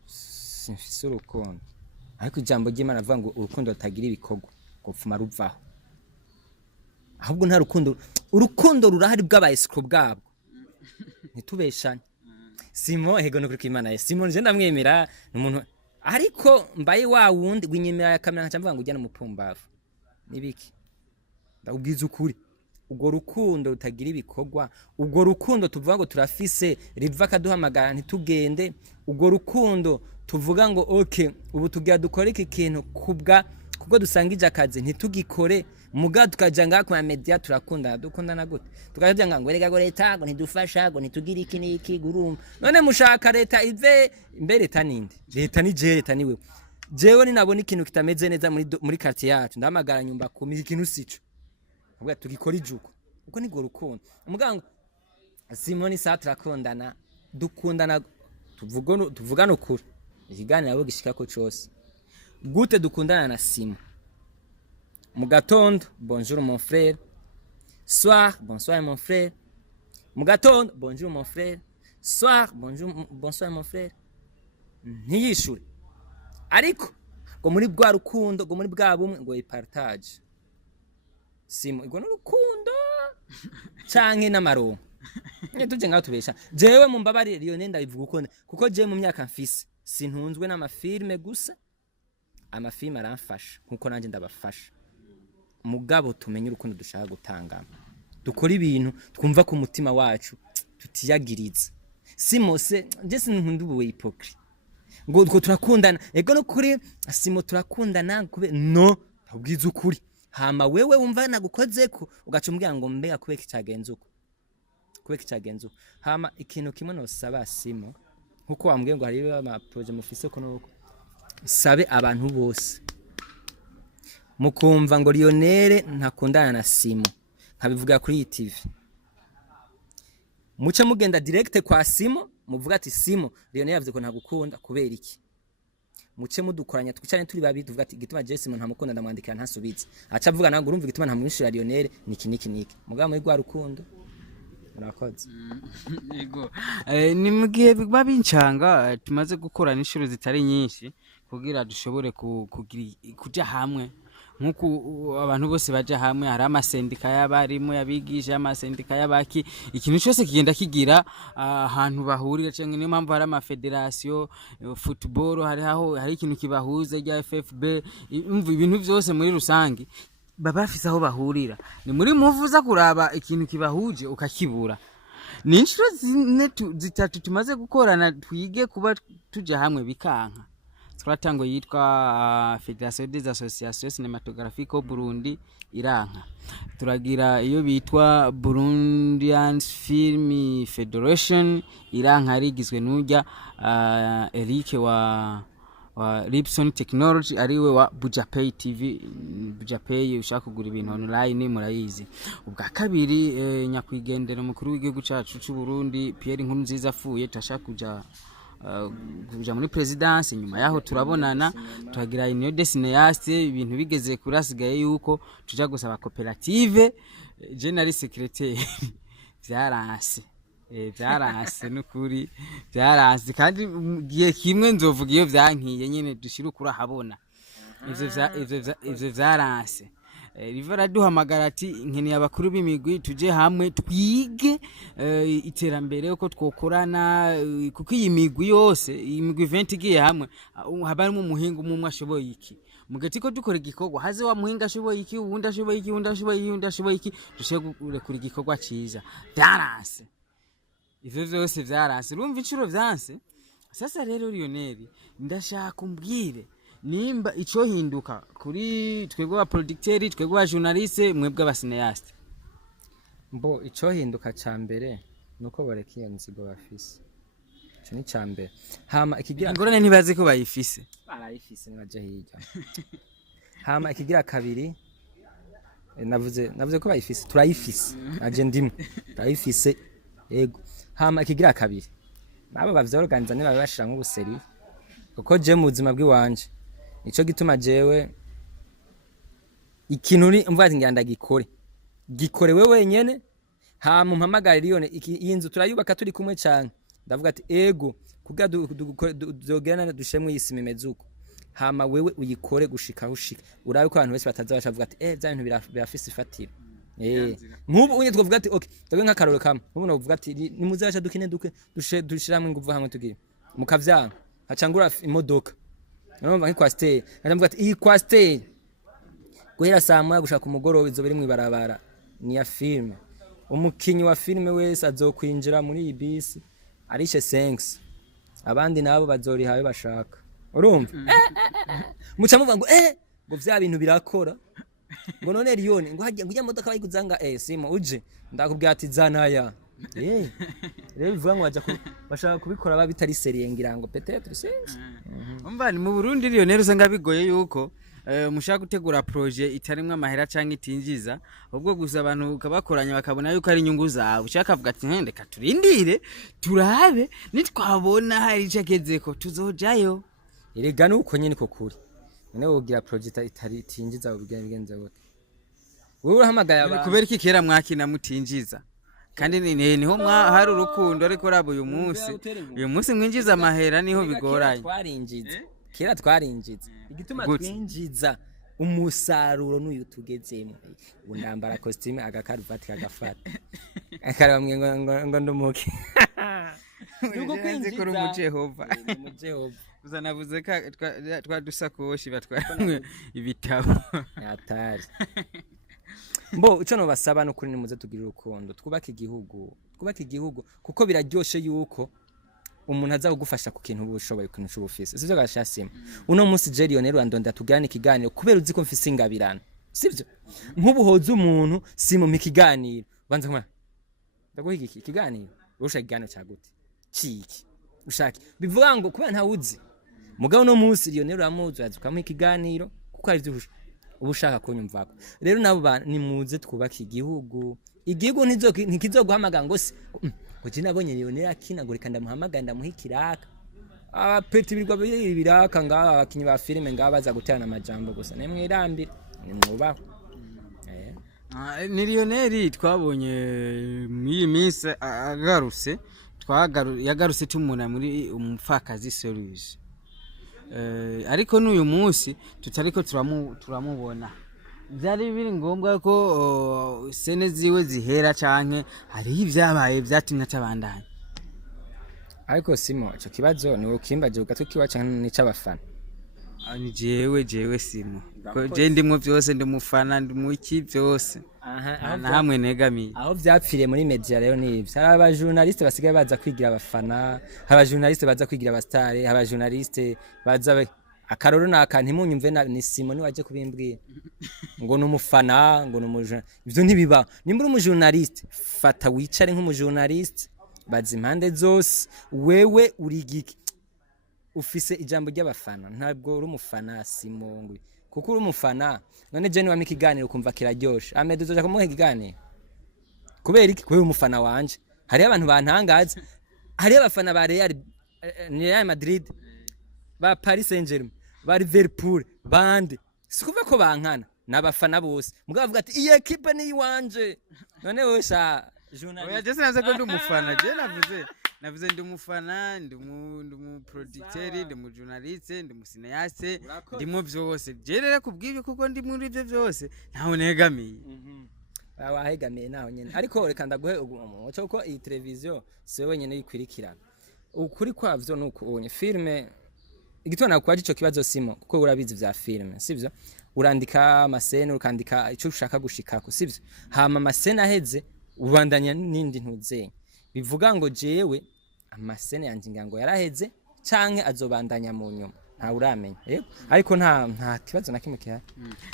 simfise urukundo ariko ijambo ry'Imana avuga ngo urukundo rutagira ibikogwa gupfuma ruvaho ahubwo nta urukundo rurahari bw'abayisiko bwabo ntitubeshanye Simo hego no kuri Imana Simo je ndamwemera umuntu ariko mbaye wa wundi gwinyemera ya kamera nkaca mvuga ngo ujyana mupumbavu nibiki ndabwiza ukuri ubwo rukundo rutagira ibikogwa ubwo rukundo tuvuga ngo turafise riva kaduhamagara ntitugende ubwo rukundo tuvuga ngo okay ubu tugira dukora iki kintu kubwo dusangije akazi ntitugikore muga tukaja nga kwa media dukundana gute tukaja nga ngo rega go leta ngo ntidufasha ngo ntitugira iki niki gurumba none mushaka leta ive imbere leta ninde leta ni je leta niwe jewe ni nabona ikintu kitameze neza muri quartier yacu ndamagara nyumba ku ikintu sico ubwo tugikora ijuko uko ni go rukundo umugango Simoni satrakondana dukundana tuvugana ukuri ikiganiro abo gishika ko cyose gute dukundana na Simo mu gatondo bonjour mon frère soir bonsoir mon frère mu gatondo bonjour mon frère soir bonsoir mon frère ntiyishure ariko ngo muri bwa rukundo ngo muri bwa bumwe ngo ipartage Simo ngo n'urukundo canke n'amaronko tuje ngaho tubesha jewe mu mbabarire Lionel ndabivuga uko kuko jewe mu myaka mfise sintunzwe n'amafilme gusa amafilme aramfasha nkuko nanje ndabafasha mugabo tumenye urukundo dushaka gutanga dukora ibintu twumva ku mutima wacu tutiyagiriza Simo se je sinkunda ubu hypocrite ngo turakundana ego no kuri Simo turakundana kube no tabwiza ukuri hama wewe wumva nagukozeko ugacumbwira ngo mbega kubeka icyagenzo hama ikintu kimwe no saba Simo nkuko wambwiye ngo hari ama project mufise ko nuko sabe abantu bose mukumva ngo Lionel ntakundana na Simo nkabivuga kuri TV muce mugenda direct kwa Simo muvuga ati Simo Lionel yavuze ko ntagukunda kubera iki muce mudukoranya twicane turi babiri tuvuga ati gituma Jesse Simo ntamukunda ndamwandikira ntasubize aca avuga nango urumva gituma ntamwishura Lionel niki mugabo muri gwa rukundo murakoze yego ni mugihe babincanga tumaze gukora n'ishuro zitari nyinshi kugira dushobore kuja hamwe nkuko abantu bose baje hamwe hari amasendika y'abarimo yabigisha amasendika y'abaki ikintu cyose kigenda kigira ahantu bahurira cyangwa niyo mpamvu hari amafederation football hari ikintu kibahuza rya FFB ibintu byose muri rusangi baba bafise aho bahurira ni muri muvuza kuraba ikintu kibahuje ukakibura ni inshuro zitatu tumaze gukorana twige kuba tuja hamwe bikanka twatango yitwa Fédération des Associations Cinématographiques au Burundi iranka turagira iyo bitwa Burundian Film Federation iranka rigizwe n'ujya Eric wa Lipson Technology ariwe wa Bujapay TV Bujapay ushaka kugura ibintu online murayizi ubwa kabiri nyakwigendera mukuru w'igihugu cyacu cy'u Burundi Pierre Nkurunziza afuye tashaka kuja muri presidence nyuma yaho turabonana turagira union de cinéaste ibintu bigeze kurasigaye yuko tuja gusaba cooperative general secrétaire vyaranse byaranse n'ukuri byaranse kandi giye kimwe nzovuga iyo byankiye nyene dushira ukura habona ivyo vyaranse riva raduhamagara ati nkeneye abakuru b'imigwi tuje hamwe twige iterambere uko twokorana kuko iyi migwi yose iyi migwi 20 igiye hamwe habarimo umuhinga umwe ashoboye iki mugati ko dukora igikorwa haze wa muhinga ashoboye iki uwundi ashoboye iki uwundi ashoboye iki uwundi ashoboye iki dushobora kuri igikorwa ciza byaranse ivyo vyose vyaranse urumva incuro vyanse sasa rero Lionel ndashaka umbwire nimba ico hinduka kuri twebwe ba producteur twebwe ba journaliste mwebwe abacineaste mbo ico hinduka cambere nuko boreka iyo nzigo bafise ico ni cambere hama ikigira ngorane ntibazi ko bayifise barayifise nibaje hirya hama ikigira kabiri navuze ko bayifise turayifise aje ndimwe turayifise yego hama ikigira kabiri nabo bavye organiza ne babashira nk'ubuseri kuko je mu buzima bw'iwanje nico gituma jewe ikintu uri mvuga ati ngenda gikore wewe wenyene hama mpamagara Liyone iyi nzu turayubaka turi kumwe cyane ndavuga ati ego kugira dugerana dushemwe yisime mezuko hama wewe uyikore gushika hushika urabe ko abantu bese bataza bashavuga ati bya bintu birafise ifatira nk'ubu unye twavuga ati okay twabe nk'akaroro kamwe ubu navuga ati nimuzasha dukine dushiramwe nguvu hamwe tugire mukavyanka hacangura imodoka numva nk'Quastel ndavuga ati iyi Quastel guhera saa moya gushaka umugoroba izo biri mwibarabara ni ya filme umukinyi wa filme wese azokwinjira muri iyi bisi arishe 5 abandi nabo bazorihaye bashaka urumva muca muvuga ngo vya bintu birakora ngo none Liyone ngo hajya ngujya modoka bayiguzanga simo uje ndakubwira ati zanaya rero bivuga ngo bashaka kubikora babitari seriye ngira ngo peut-être sinzi umva ni mu Burundi Lionel usanga bigoye yuko mushaka gutegura projet itarimwe amahera canke itinjiza ubwo gusa abantu kabakoranya bakabona yuko ari inyungu zawe ushaka avuga ati ndeka turindire turabe nitwabona hari cyakezeko tuzojayo erega nuko nyene ko kuri none wogira projet itari itinjiza ubigenza gute wewe urahamagaye abantu kubera iki kera mwakina mutinjiza kandi niho hari urukundo ariko rabo uyu munsi mwinjiza amahera niho bigoranye kera twarinjiza igituma twinjiza umusaruro n'uyu tugezemo undambara costume agakaruvati kagafata akarabamwe ngo ndumuke nuko kwinjiza kuri umujehova uzanavuze ka twadusakoshi batwaramwe ibitabo atari mbo ico no basaba no kuri nimuze tugira urukundo twubaka igihugu kuko biraryoshe yuko umuntu aza kugufasha ku kintu ubushoboye kuntu cy'ubufise sivyo gashasima uno munsi je Lionel andonda tugane ikiganiro kubera uzi ko mfise ingabirana sivyo nk'ubuhoza umuntu simo mikiganiro banza nkwa ndaguha iki kiganiro urusha ikiganiro cyagute ciki ushaka bivuga ngo kubera nta uzi mugabo no munsi Lionel amuzi azukamwe ikiganiro kuko ari vyuhusha ubushaka kunyumvako rero nabo nimuze twubaka igihugu ntikizoguhamaga ngo se Kuki nabonye Lionel akinagurika ndamuhamagara ndamuhikiraka abapeti birwa biraka ngaha abakinyi ba filime ngaha baza guterana amajambo gusa nemwe irambira nimwubaho ni Lionel twabonye muri minsi agarutse yagarutse tumuna muri umupfakazi series ariko n'uyu munsi tutariko turamubona byari biri ngombwa ko sene ziwe zihera canke hari ivyabaye byatumye atabandanya ariko simo ico kibazo ni ukimbaje ugatukiwa canke n'icabafana ni jewe simo ko je ndimwo byose ndumufana ndumuki byose na hamwe negamiye aho vyapfiriye muri media rero nivyo hari abajournaliste basigaye baza kwigira abafana hari abajournaliste baza kwigira abastare hari abajournaliste baza akaroro nakantu imunyumve ni simo ni waje kubimbwira ngo numufana ngo numujana ivyo ntibiba nimba umujournaliste fata wicare nk'umujournaliste bazi impande zose wewe urigiki ufise ijambo ry'abafana ntabwo uri umufana simo ngwi kuko uri umufana none je niwa mikiganiro kumva kiraryoshe amedo zoja kumuha ikiganiro kubera iki kwe umufana wanje hari abantu bantangaza hari abafana ba Real Madrid ba Paris Saint-Germain ba Liverpool bande sikuva ko bankana nabafana bose mugabo avuga ati iyi equipe ni wanje none wewe oya je sinavuze ko ndi umufana je navuze ndi umufana ndi umu producteur ndi umu journaliste ndi umu cinéaste ndimo byose je rero kubwibyo kuko ndi muri ibyo byose ntaho negamiye wahegamiye naho nyene ariko reka ndaguhe umuco ko iyi televiziyo siwe wenyene yikwirikirana ukuri kwavyo nuko ubonye filme igitona kwaje ico kibazo simo kuko urabizi vya filme sivyo urandika amasene ukandika ico ushaka gushikako sivyo hama amasene aheze ubandanya nindi ntuzenye bivuga ngo jewe amasene yanje ngango yaraheze canke azobandanya mu nyuma nta uramenya ariko nta kibazo na kimwe kihari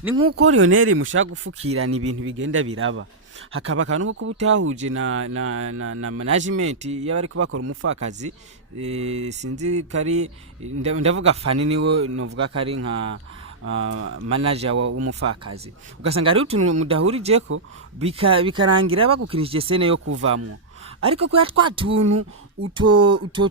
ni nkuko Lionel mushaka gufukirana ibintu bigenda biraba hakaba kantu ko kubutahuje na management y'abari kubakora umufakazi sinzi kari ndavuga FANNY niwe novuga kari nka manager wa umufakazi ugasanga ari utuntu mudahurijeko bikarangira bagukinishije sene yo kuvamwo ariko ko yatwatuntu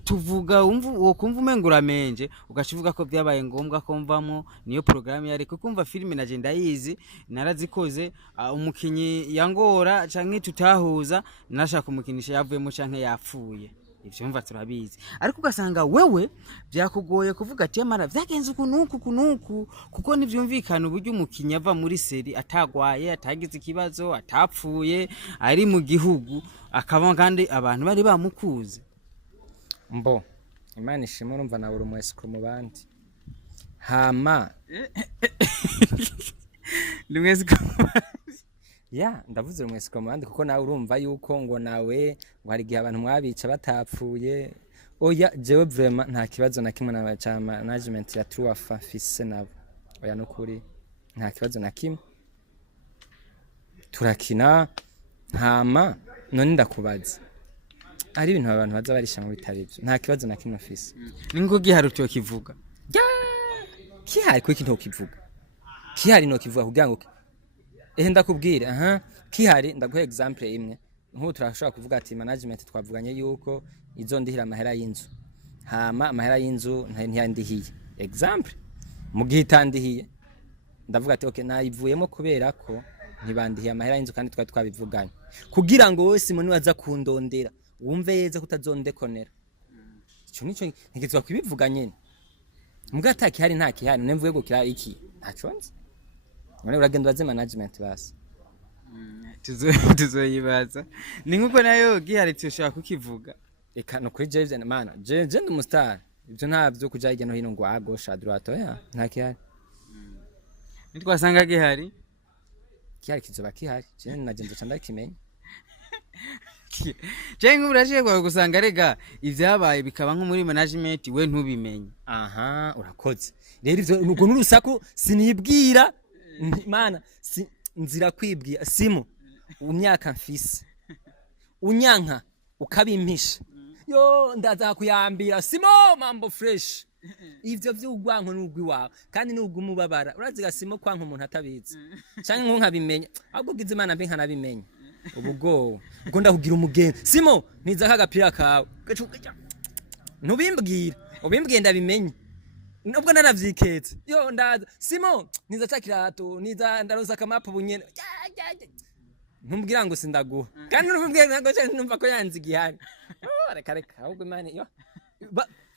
tuvuga wokumva umengura menje ugashivuga ko byabaye ngombwa ko mvamo niyo program yari kukumva filime na agenda yizi narazikoze umukinyi yangora canke tutahuza nashaka kumukinisha yavuyemo canke yapfuye ivyo mva turabizi ariko ugasanga wewe byakugoye kuvuga ati amara vyagenze kunuku kuko nivyumvikana uburyo umukinyi ava muri seri atagwaye atagize ikibazo atapfuye ari mu gihugu akaba kandi abantu bari bamukuze mbo Imana ishimwe urumva nawe uri umwesiko mu bandi hama lumwesiko ya ndavuze umwesiko mu bandi kuko nawe urumva yuko ngo nawe ngo hari gihe abantu mwabica batapfuye oya jewe vraiment nta kibazo na kimwe na cha management ya Truafa fise nabo oya nukuri nta kibazo na kimwe turakina hama none ndakubaza ari ibintu abantu baza barisha mu bitari byo nta kibazo na kimwe fise ningo gihari cyo kivuga kihari ko ikintu kivuga kihari no kivuga kugira ngo ndakubwira kihari ndaguha example imwe nko turashobora kuvuga ati management twavuganye yuko izo ndihira amahera y'inzu hama amahera y'inzu ntiyandihiye example mu gihe itandihiye ndavuga ati okay nayivuyemo kubera ko ntibandihiye amahera y'inzu kandi twabivuganye kugira ngo wese umuntu waza kundondera wumve yeza kutazondekonera ico nico ntigezwa kwibivuga nyene mugata kihari nta kihari nemvuye go kirari iki ntaconze none uragenda baze management basi tuzoyibaza ni nkuko nayo gihari tushaka kukivuga eka no kuri James and mana je ndi mustar ibyo ntavyo kuja hirya no hino ngo agosha droite ya nta kihari nitwasanga gihari kizoba kihari je nagenze cyanda kimenya Jengu urashye kwa gusanga rega ivyabaye bikaba nko muri management we ntubimenye urakoze rero ivyo nuko nurusaku sinibwira mana nzira kwibwira simo umyaka mfise unyanka ukabimpisha yo ndaza kuyambira simo mambo fresh ivyo vy'ugwanko n'ugwi wawe kandi n'ugumubabara uraziga simo kwanka umuntu atabizi canke nkabimenya ahubwo gize imana mbe nkanabimenya ubugo ukunda kugira umugenzi simo niza kagapira kawe ntubimbwira ubimbwiye ndabimenye nubwo naravyiketse yo ndaza simo niza cakirato niza ndaroza kamapo bunyene ntumbwira ngo sindaguha kandi ntumbwira ngo cyane numva ko yanzi gihari reka ahubwo imana yo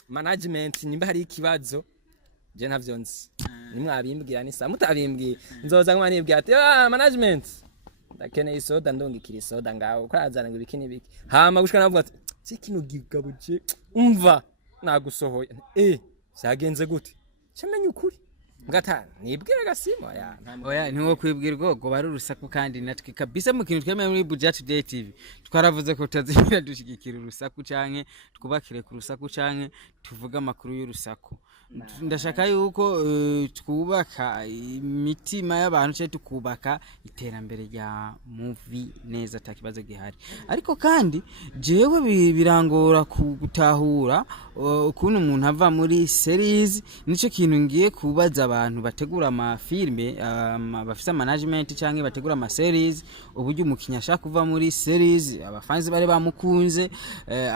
management nimba hari ikibazo je ntavyo nzi nimwabimbwira nisa mutabimbwira nzoza nkwanibwira ati management ndakeneye isoda ndongikira isoda ngaho kurazana ngo ibiki nibiki hama gushika navuga ati kino gigabuje umva nagusohoye cyagenze gute cyamenye ukuri ngata nibwira gasimo oya ntiwo kwibwirwa go bari urusaku kandi natwe kabisa mu kintu twemeye muri Budget Today TV twaravuze ko tazira dushigikira urusaku canke twubakire ku rusaku canke tuvuga makuru y'urusaku ndashaka yuko twubaka imitima y'abantu cyo tukubaka iterambere rya movie neza takibazo gihari ariko kandi jewe birangora gutahura ukuntu umuntu ava muri series nico kintu ngiye kubaza abantu bategura ama filme bafise management canke bategura ama series uburyo umukinya ashaka kuva muri series abafanzi bare bamukunze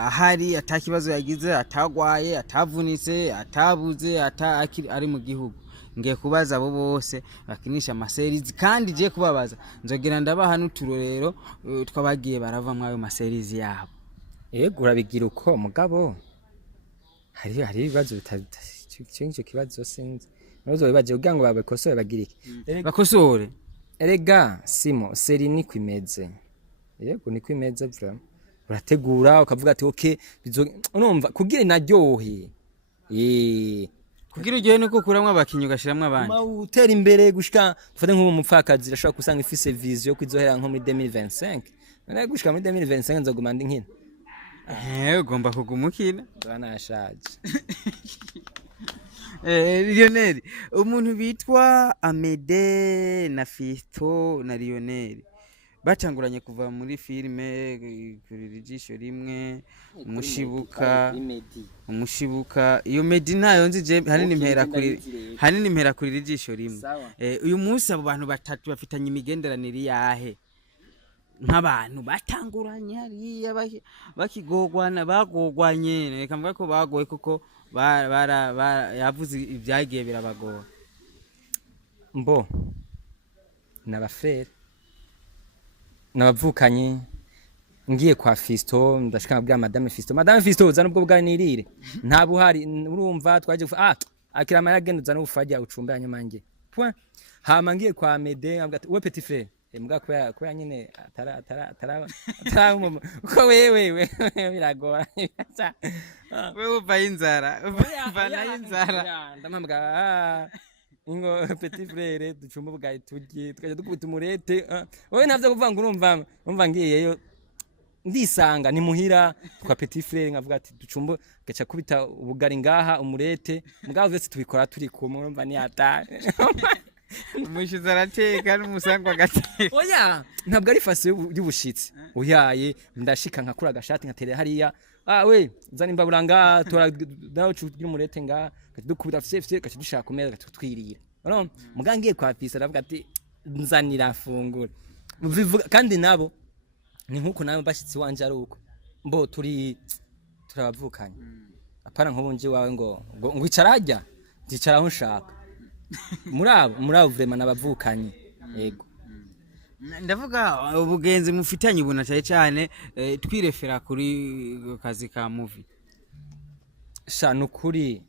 ahari atakibazo yagize atagwaye atavunitse atabuze ari mu gihugu ngiye kubaza abo bose bakinisha amaseries kandi je kubabaza nzogera ndabaha n'uturorero twabagiye baravamwe ayo maseries yabo. Yego urabigira uko mugabo hari ibibazo bitacyo kibazo sinzi nazo bibaje kugira ngo babekosore bagirike bakosore erega simo seri ni kwimeze yego ni kwimeze vra urategura ukavuga ati okay urumva kugira inaryohe kugira uryohe nuko kuramwe abakinyi ugashiramwe abandi ma utera imbere gushika dufate nk'umupfakazi rashobora kusanga ifise vision kwizohera nko muri 2025 none gushika muri 2025 nzoguma ndi nkina ugomba kugumukina banashaje. Lionel umuntu bitwa Amede na Fisto na Lionel batanguranye kuva muri filme kuri ijisho rimwe umushibuka iyo Medi nayo nzije hanini mpera kuri ijisho rimwe. Uyu munsi abo bantu batatu bafitanye imigenderanire yahe nk'abantu batanguranye hariya bakigogwana bagogwanye reka mvuga ko bagoye kuko yavuze ibyagiye birabagora mbo n'abafrere n'abavukanye ngiye kwa Fisto ndashaka bwa madame Fisto uzana ubwo bwanirire nta buhari urumva twaje akira amayagenda uzana ubufajya ucumbanye manje point hama ngiye kwa Mede ngabwa we petit frère mbwa kwa nyine atara uko wewe biragora wewe uva inzara ndamambwa ingo petit frère ducumba bwayi tugiye tukaje dukubita umurete wowe navyo kuvanga urumva ngiyeyo ndisanga ni muhira kwa petit frère ngavuga ati ducumba gacha kubita ubugari ngaha umurete mugabo vese tubikora turi kumwe urumva ni ata umushiza arateka n'umusangwa gateka oya ntabwo ari fasi y'ubushitsi uyaye ndashika nkakura agashati nkatere hariya we zana imbabura nga tora dawo cyugira umurete nga dukubita fye gacha dushaka kumeza gatutwirira urumva mugangiye kwa Fisa aravuga ati nzanira fungura kandi nabo ni nkuko nawe bashitsi wanje ari uko mbo turabavukanye apana nk'ubunje wawe ngo icarajya ndicara aho nshaka murabo vraiment nabavukanye yego ndavuga ubugenzi mufitanye ubuna cyane twirefera kuri kazi ka movie sha nukuri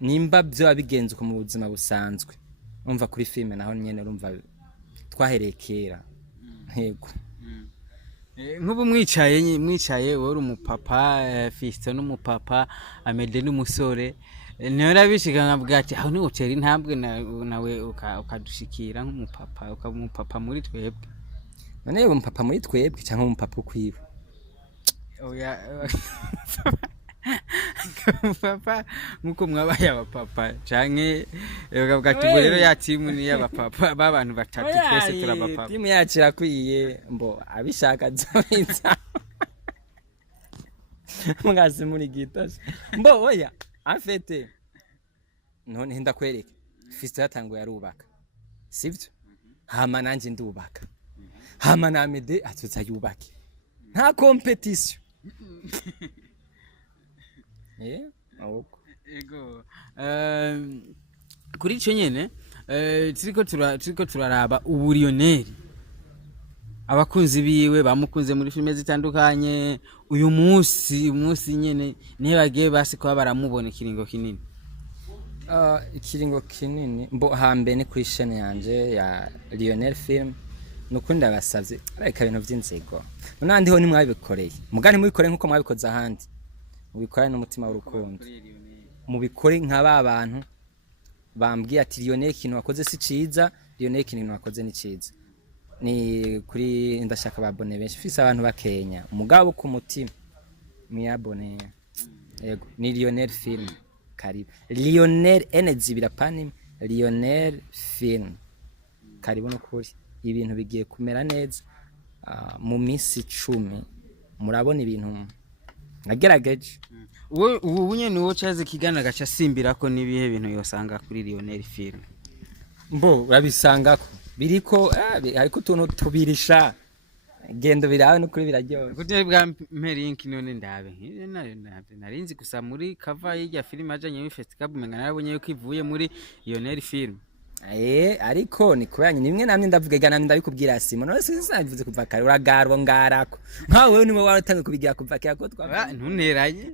nimba byo abigenze uko mu buzima busanzwe umva kuri filme naho nyene urumva twaherekera yego nk'ubu mwicaye wari umupapa Fisto n'umupapa Amede n'umusore niyo bishika nkabwa ati aho ni utera intambwe nawe ukadushikira nk'umupapa ukaba umupapa muri twebwe none yewe umupapa muri twebwe cyangwa umupapa ukwiwe oya papa nkuko mwabaye abapapa canke ukavuga ati rero ya timu ni y'abapapa babantu batatu twese turabapapa timu yacu irakwiye mbo abishaka zoinza mugazi muri gitas mbo oya afete none ndakwereka Fisto yatanguye arubaka sivyo hama nanje ndubaka hama na Amede atuza yubake nta competition awuko ego kuri ico nyene turiko turaraba ubu Lionel abakunzi biwe bamukunze muri filme zitandukanye uyu munsi nyene nihe bagiye basi kwa baramubona ikiringo kinini ikiringo kinini mbo hambe ni kuri chaîne yanje ya Lionel Film nukunda basavye ariko ibintu by'inzego nandi ho ni mwabikoreye mugani mubikore nkuko mwabikoza ahandi mubikore n'umutima w'urukundo mubikore nk'aba bantu bambwiye ati Lionel ikintu wakoze si ciza Lionel ikintu wakoze ni ciza ni kuri ndashaka babone benshi fise abantu bakenya umugabo ku mutima mwiyabone yego ni Lionel Film karibu Lionel energy birapani Lionel Film karibu no kuri ibintu bigiye kumera neza mu minsi 10 murabona ibintu nagerageje ubu nyene uwo caze kigana gacha simbirako nibihe bintu yosanga kuri Lionel Film mbo urabisangako biriko ariko tuntu tubirisha gendo birawe n'ukuri biraryoshye Kutari bwa mperinki none ndabe narinzi gusa muri cover y'irya film ajanye muri festival umenga narabonye yuko ivuye muri Lionel film. Ariko ni kubera nyine nimwe namwe ndavuga gana ndabikubwira Simo none sinzavuze kuva kare uragarwa ngarako nkawe wewe niwe waratanze kubigira kuva kare ko twa ntuneranye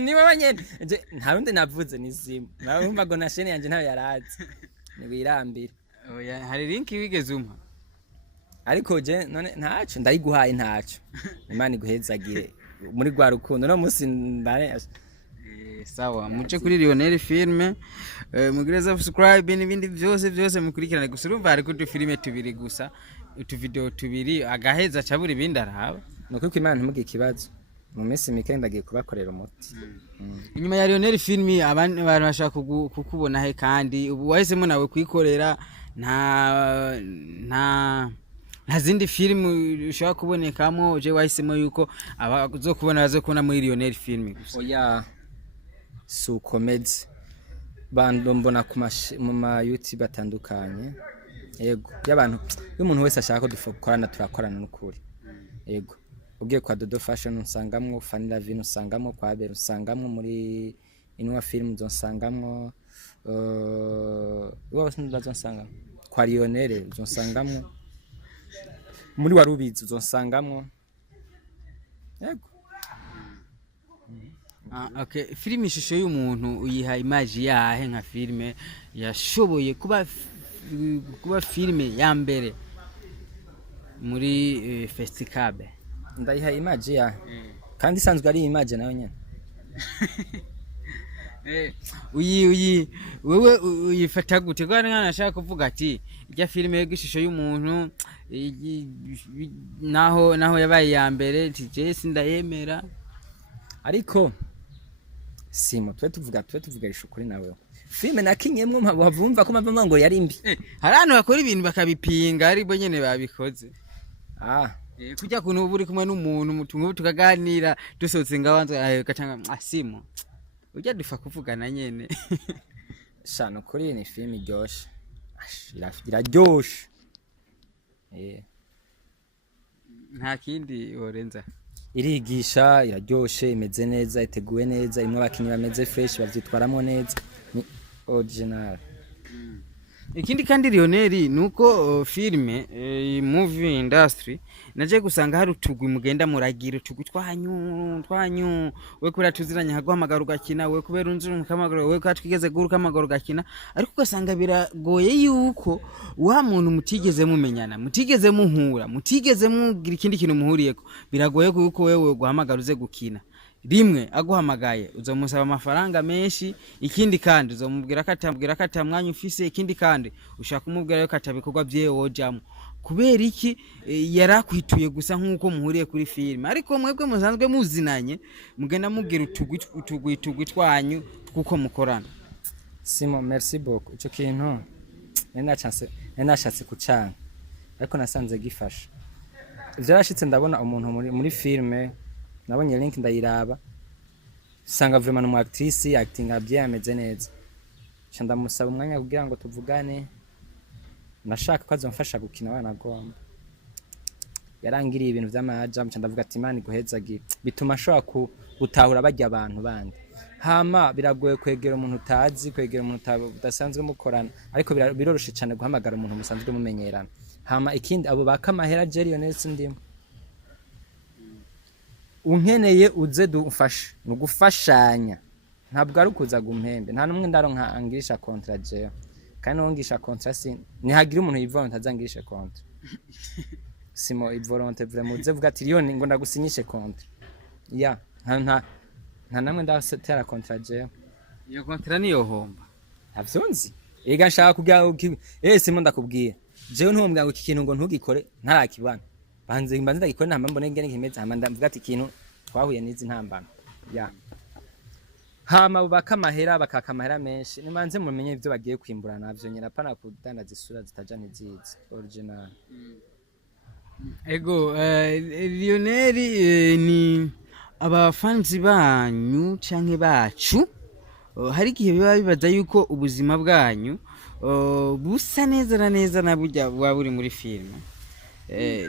niwe banyene nta rundi navuze ni Simo narumva ngo na shene yanje ntayo yarazi ni wirambira oya hari link wigeze umpa ariko je none ntaco ndayiguhaye ntaco Imana iguhezagire muri gwa rukundo no musi ndare sawa muce kuri Lionel filme mugireza subscribe n'ibindi byose mukurikirane gusa urumva ari kudu filme tubiri gusa utu video tubiri agaheza cabura ibindi araba nuko Imana ntumuge ikibazo mu minsi mike ndagiye kubakorera umuti inyuma ya Lionel filme abantu bashaka kukubona he kandi ubu wahisemo nawe kwikorera nta zindi filmu ushaka kubonekamo je wahisemo yuko abazokubona bazokubona muri Lionel filme gusa oya su comedy bando mbona mu ma YouTube atandukanye yego y'abantu y'umuntu wese ashaka ko dukorana turakorana n'ukuri yego ugiye kwa Dodo Fashion usangamwe Fanny LAVINE usangamwe kwa Abel usangamwe muri Inwa Film usangamwe wose ndazonsangamwe kwa Lionel usangamwe muri warubizi usangamwe yego. Okay, filime ishusho y'umuntu uyiha image yahe nka filime yashoboye kuba filime ya mbere muri festival ndayiha image ya kandi isanzwe ari image nayo nyene wewe uyifata gute kandi nashaka kuvuga ati ijya filime y'ishusho y'umuntu naho yabaye ya mbere je sindayemera ariko Simo tuvuga ishukuri nawe filme nakinyemwe bavumva ko mava ngo yari mbi harano bakora ibintu bakabipinga ari bo nyene babikoze kujya kuntu buri kumwe n'umuntu mutungu tukaganira dusotse ngabanze gatanga Simo ujya dufa kuvugana nyene shano kuri ni filme iryoshe iraryoshe nta kindi orenza irigisha iraryoshe imeze neza iteguwe neza imwe abakinyi bameze fresh bavyitwaramo neza ni original ikindi kandi Lionel nuko filme movie industry naje gusanga hari utugwi mugenda muragira utugwi twanyu we kubera tuziranye haguhamagara ugakina we kubera unzuru mukamagara we kwa twigeze guruka amagara ugakina ariko ugasanga biragoye yuko wa muntu mutigeze mumenyana mutigeze muhura mutigeze mugira ikindi kintu muhuriyeko biragoye kuko wewe guhamagara uze gukina rimwe aguhamagaye uzomusaba amafaranga menshi ikindi kandi uzomubwira ko atamwanya ufise ikindi kandi ushaka kumubwira yuko atabikorwa bye wojamo kubera iki yarakwituye gusa nkuko muhuriye kuri filme ariko mwebwe musanzwe muzinanye mugenda mubwira utugwi twanyu kuko mukorana. Simo merci beaucoup ico kintu nashatse kucanga ariko nasanze gifasha vyarashitse ndabona umuntu muri filme nabonye link ndayiraba sanga vraiment umu actrice acting bien ameze neza cyanda musaba umwanya kugira ngo tuvugane nashaka ko azomfasha gukina abana gomba yarangiriye ibintu vy'amaja cyanda vuga ati Imana iguhezagira bituma ashobora gutahura bajya abantu bandi hama biragoye kwegera umuntu utazi kwegera umuntu udasanzwe mukorana ariko biroroshe cyane guhamagara umuntu musanzwe mumenyerana hama ikindi abo bakamahera Jerry nese ndimo unkeneye uze dufashe nugufashanya ntabwo ari kuza gumpembe nta numwe ndaronka angirisha contrat je kandi wongisha contrat nihagira umuntu yivona ntazangirisha contrat Simo ivolonté vraiment uze vuga ati Lyon ngo ndagusinyishe contrat ya nta namwe ndasetera contrat je iyo contrat niyo homba avyonzi ega nshaka kugira Simo ndakubwiye jewe ntumbwa ngo iki kintu ngo ntugikore ntarakibana banze ndagikora ntamba mbone ngene nkimeze hama ndavuga ati ikintu twahuye n'izi ntambano ya hama bakamahera bakakamahera menshi nimanze mumenye ivyo bagiye kwimbura navyo nyina pana kudandaza isura zitaja ntizizi original ego Lionel ni abafanzi banyu canke bacu hari igihe biba bibaza yuko ubuzima bwanyu busa neza na burya buba buri muri filme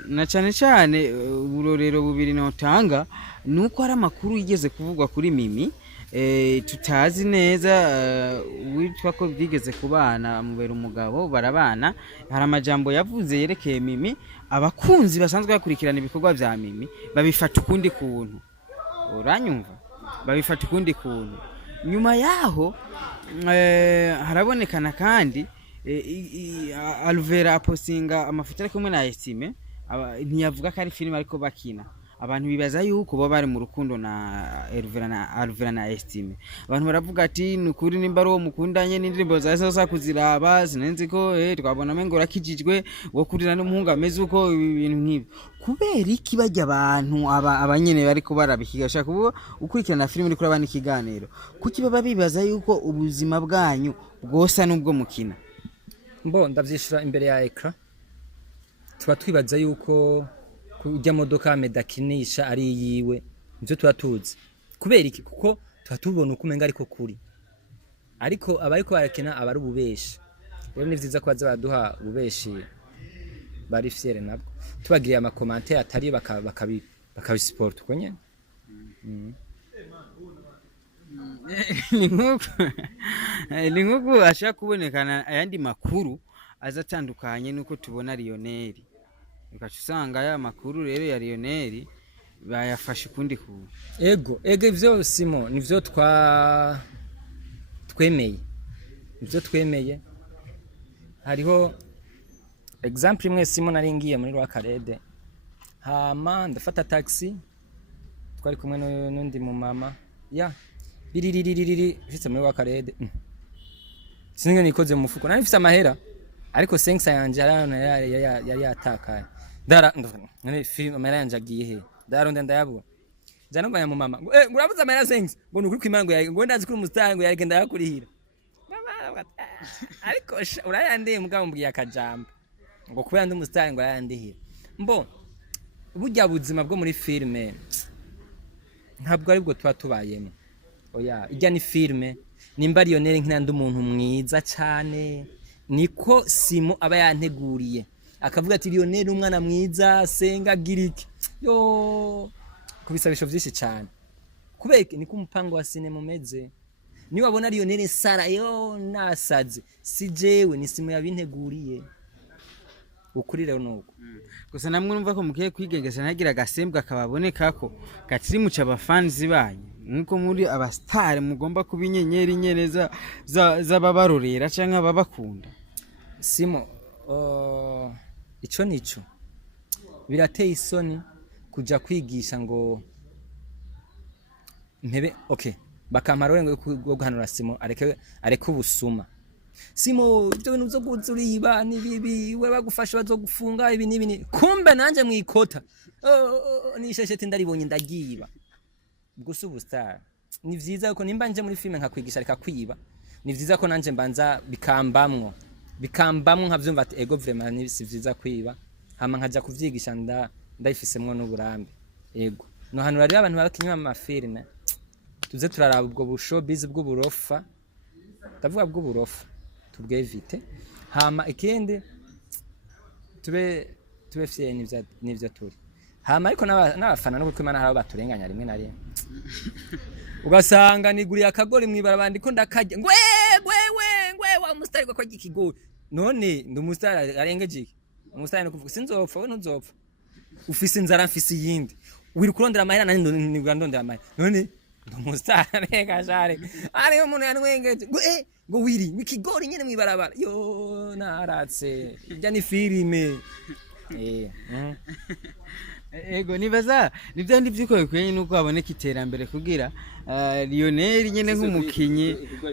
na cyane cyane uburorero bubiri notanga nuko hari amakuru yigeze kuvugwa kuri Mimi tutazi neza witwa ko bigeze kubana mubera umugabo barabana hari amajambo yavuze yerekeye Mimi abakunzi basanzwe bakurikirana ibikorwa vya Mimi babifata ukundi kuntu uranyumva babifata ukundi kuntu nyuma yaho harabonekana kandi Alvera apostinga amafoto ari kumwe na Estime ntiyavuga ko ari filime ariko bakina abantu bibaza yuko bo bari mu rukundo na Alvera na Estime abantu baravuga ati nukuri nimba ari uwo mukundanye n'indirimbo zaza kuziraba sinenzi ko twabona mengo rakijijwe wo kurira n'umuhungu ameze uko ibintu nk'ibyo kubera iki bajya abantu abanyene bari ko barabikigasha kubo ukurikirana filime uri kurabana ikiganiro kuki baba bibaza yuko ubuzima bwanyu bwosa n'ubwo mukina ndavyishura imbere ya ekra tuba twibaza yuko kujya modoka medakinisha ari yiwe nivyo tuba tuzi kubera iki kuko tuba tubona uko umenga ariko kuri ariko abariko barakina abari ububeshi rero ni vyiza ko baza baduha ububeshi bari fiere nabwo tubagiriye ama commentaire atari bakabisupport uko nyene ni nkuko ashaka kubonekana ayandi makuru azatandukanye nuko tubona Lionel ukacusanga ya makuru rero ya Lionel bayafashe kundi ku ego ivyo Simo nivyo twemeye hariho example imwe Simo naringiye muri Rwakarede hama ndafata taxi twari kumwe n'undi mu mama biriririri fitse muri Rwakarede sinige nikoze mu mufuko nari mfite amahera ariko sensa yanje yari yatakaye none film amahera yanje agiye he ndaronde ndayabura jana mbanya mu mama ngurabuza amahera sensa ngo nukuri kwimango ngo ndazi kuri umustar ngo yarigenda yakurihira ariko urayandeye mugabo mbwiye akajambo ngo kubera ndi umustar ngo yarandihira burya buzima bwo muri filme ntabwo ari bwo tuba tubayemo oya ijya ni filme nimba Lionel nk'indi umuntu mwiza cyane niko Simo aba yanteguriye akavuga ati Lionel umwana mwiza senga giriki kubisabisho byinshi cyane kubeka niko umupango wa sinema umeze ni wabona Lionel Sara nasaze si jewe ni Simo yabinteguriye ukuri rero nuko gusa namwe numva ko mukiye kwigengesa nagira gasembwa kababoneka ko gatiri muca abafans banyu nkuko muri abastar mugomba kubinyenyeri nyereza z'ababarorera canke ababakunda Simo ico nico birateye isoni kuja kwigisha ngo mpebe bakamara ngo guhanura Simo areke ubusuma Simo ibyo bintu byo kuzuriba ni bibi we bagufasha bazogufunga ibi nibi kumbe nanje mwikota nisheshete ndaribonye ndagiba gusa ubustar ni vyiza ko nimba nje muri filme nkakwigisha reka kwiba ni vyiza ko nanje mbanza bikambamwo nkavyumva ati ego vraiment ni si vyiza kwiba hama nkaja kuvyigisha ndayifisemwo n'uburambe ego no hanura rero abantu barakinywa mu filme tuze turaraba ubwo bushobizi bw'uburofa ndavuga bw'uburofa tubwevite hama ikindi tube fiye n'ivyo turi hama ariko n'abafana no kwimana haro baturenganya rimwe na rimwe ugasanga niguriye akagori mwibarabara ndiko ndakarya ngwe wa mustari ko ikigori none ndi mustari arengeje umusitari no kuvuga sinzopfa we ntuzopfa ufise inzara mfise yindi wiri kurondera amahera nani ndondera amahera none umusitari reka jare ari umuntu yanwengeje ngo wiri mikigori nyene mwibarabara yo naratse ijya ni filime ego nibaza nivyo ndivyiko kwenye nuko aboneka iterambere kugira Lionel nyene nk'umukinyi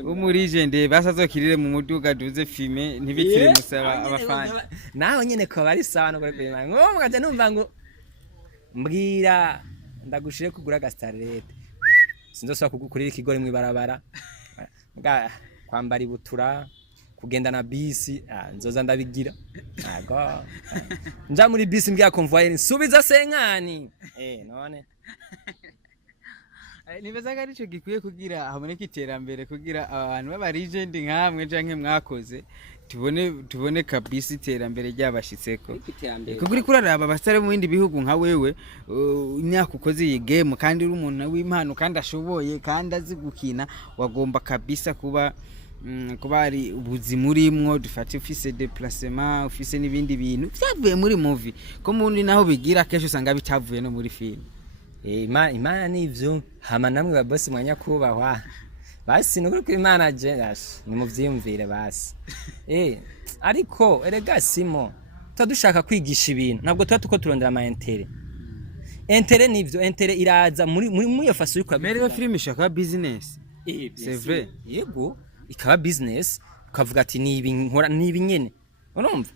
wo muri legende basazokirire mu muduga duze filme ntibikire musaba abafani naho nyene ko bari sawa no kuri ngo mugaje numva ngo mbwira ndagushire kugura gastarete sinzosaba kugukurira ikigori mwibarabara nga kwambara ibutura kugenda na bisi nzoza ndabigira ago nja muri bisi mbya convoyer nsubiza senkani none nibazaga arico gikwiye kugira haboneka iterambere kugira abantu baba legend nkamwe canke mwakoze tubone kabisa iterambere ryabashitseko iterambere kuko uri kuraraba abasare mu bindi bihugu nka wewe imyaka ukoze iyi game kandi uri umuntu w'impano kandi ashoboye kandi azi gukina wagomba kabisa kuba ari ubuzima urimwo dufate ufise déplacement ufise n'ibindi bintu byavuye muri movie ko mundi naho bigira kesho usanga bitavuye no muri film imana nivyo hama namwe ba boss mwanya kubahwa basi nukuri ko imana jenash ni muvyimvire basi ariko erega simo tadushaka kwigisha ibintu ntabwo tuko turondera ama intérêt nivyo intérêt iraza muri faso yuko mere film ishaka business c'est vrai yego ikaba business ukavuga ati ni ibi nkora ni ibi nyene urumva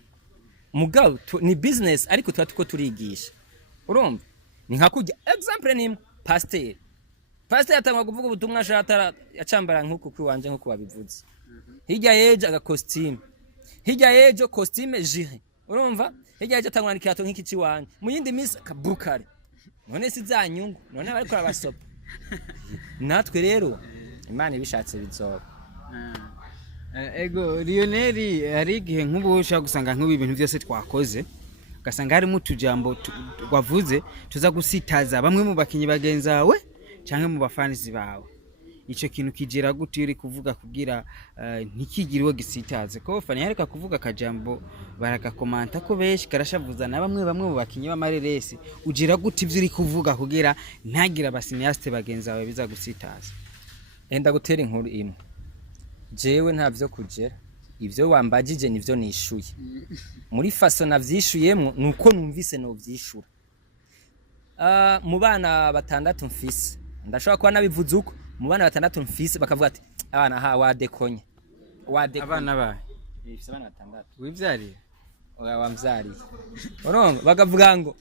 mugabo ni business ariko tuko turigisha urumva ni nka kujya example ni pasteur atangwa kuvuga ubutumwa shatara yacambara nkuko kwiwanje nkuko wabivuze hirya yeje aga costume hirya yeje costume jire urumva hirya yeje atangwa n'ikiato nk'iki ciwanje mu yindi miss kaburukare none si za nyungu none bariko abasopa natwe rero imana ibishatse bizoba ego Lionel hari igihe nk'ubu ushaka gusanga nk'ubu ibintu byose twakoze ugasanga harimo utujambo wavuze tuza gusitaza bamwe mu bakinyi bagenzawe cyangwa mu bafanizi bawe ico kintu kijera gute uri kuvuga kugira ntikigiriwe gisitaze ko fani yareka kuvuga akajambo baragakomanta ko beshi karashavuza na bamwe mu bakinyi b'amareresi ugira gute ivyo uri kuvuga kugira ntagira abasiniaste bagenzawe biza gusitaza enda gutera inkuru imwe jewe ntavyo kugera ivyo wambajije nivyo nishuye muri faso navyishuyemwo nuko numvise no vyishura mu bana batandatu mfise ndashobora kuba nabivuze uko mu bana batandatu mfise bakavuga ati abana wadekonye abana ba ifise abana batandatu wivyariye wamvyariye urongo bakavuga ngo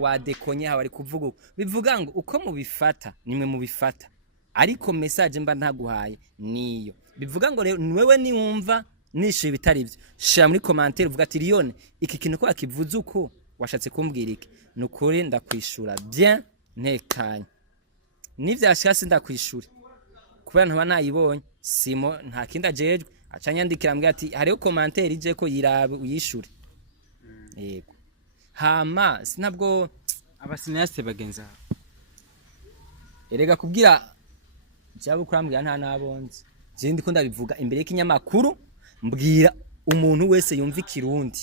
wadekonye bari kuvuga uko bivuga ngo uko mubifata nimwe mubifata ariko message mba ntaguhaye niyo bivuga ngo rero wewe niwumva nishe bitari ivyo shira muri commentaire uvuga ati Lione iki kintu ko akivuze uko washatse kumbwira iki nukuri ndakwishura bien ntekanye nivyashasi ndakwishura kubera ntaba nayibonye simo nta kinda jejwe acanyandikira mbwa ati hariho commentaire ije ko yirabe uyishure yego hama sinabwo abasiniaste bagenza erega kubwira cyabo kurambwira nta nabonze je ndiko ndabivuga imbere y'ikinyamakuru mbwira umuntu wese yumva ikirundi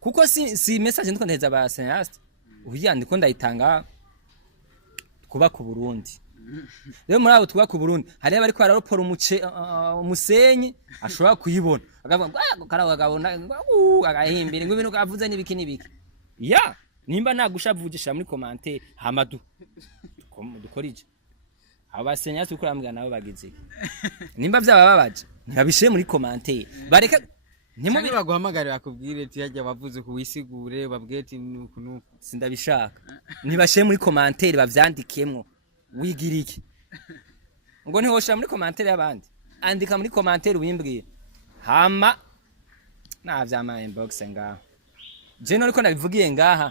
kuko si message ndiko ndaheza ba cineaste uhiya ndiko ndayitanga kuba ku Burundi rero muri abo tuba ku Burundi hari abariko bararopora umusenyi ashobora kuyibona akavuga ngo karawa gabona agahimbira ngo ibintu kavuze nibiki nibiki ya nimba nagushavugisha muri commentaire hamadu dukorije abasenye ati kurambwa nabo bagize nimba byabababaje ntibabishiye muri commentaire bareka ntimubi baguhamagarira akubwire ati yajya bavuze ku wisigure babwiye ati nuku sindabishaka ntibashiye muri commentaire bavyandikemwo wigira iki ngo ntihoshira muri commentaire y'abandi andika muri commentaire ubimbwiye hama navyama inbox ngaho je noriko ndabivugiye ngaha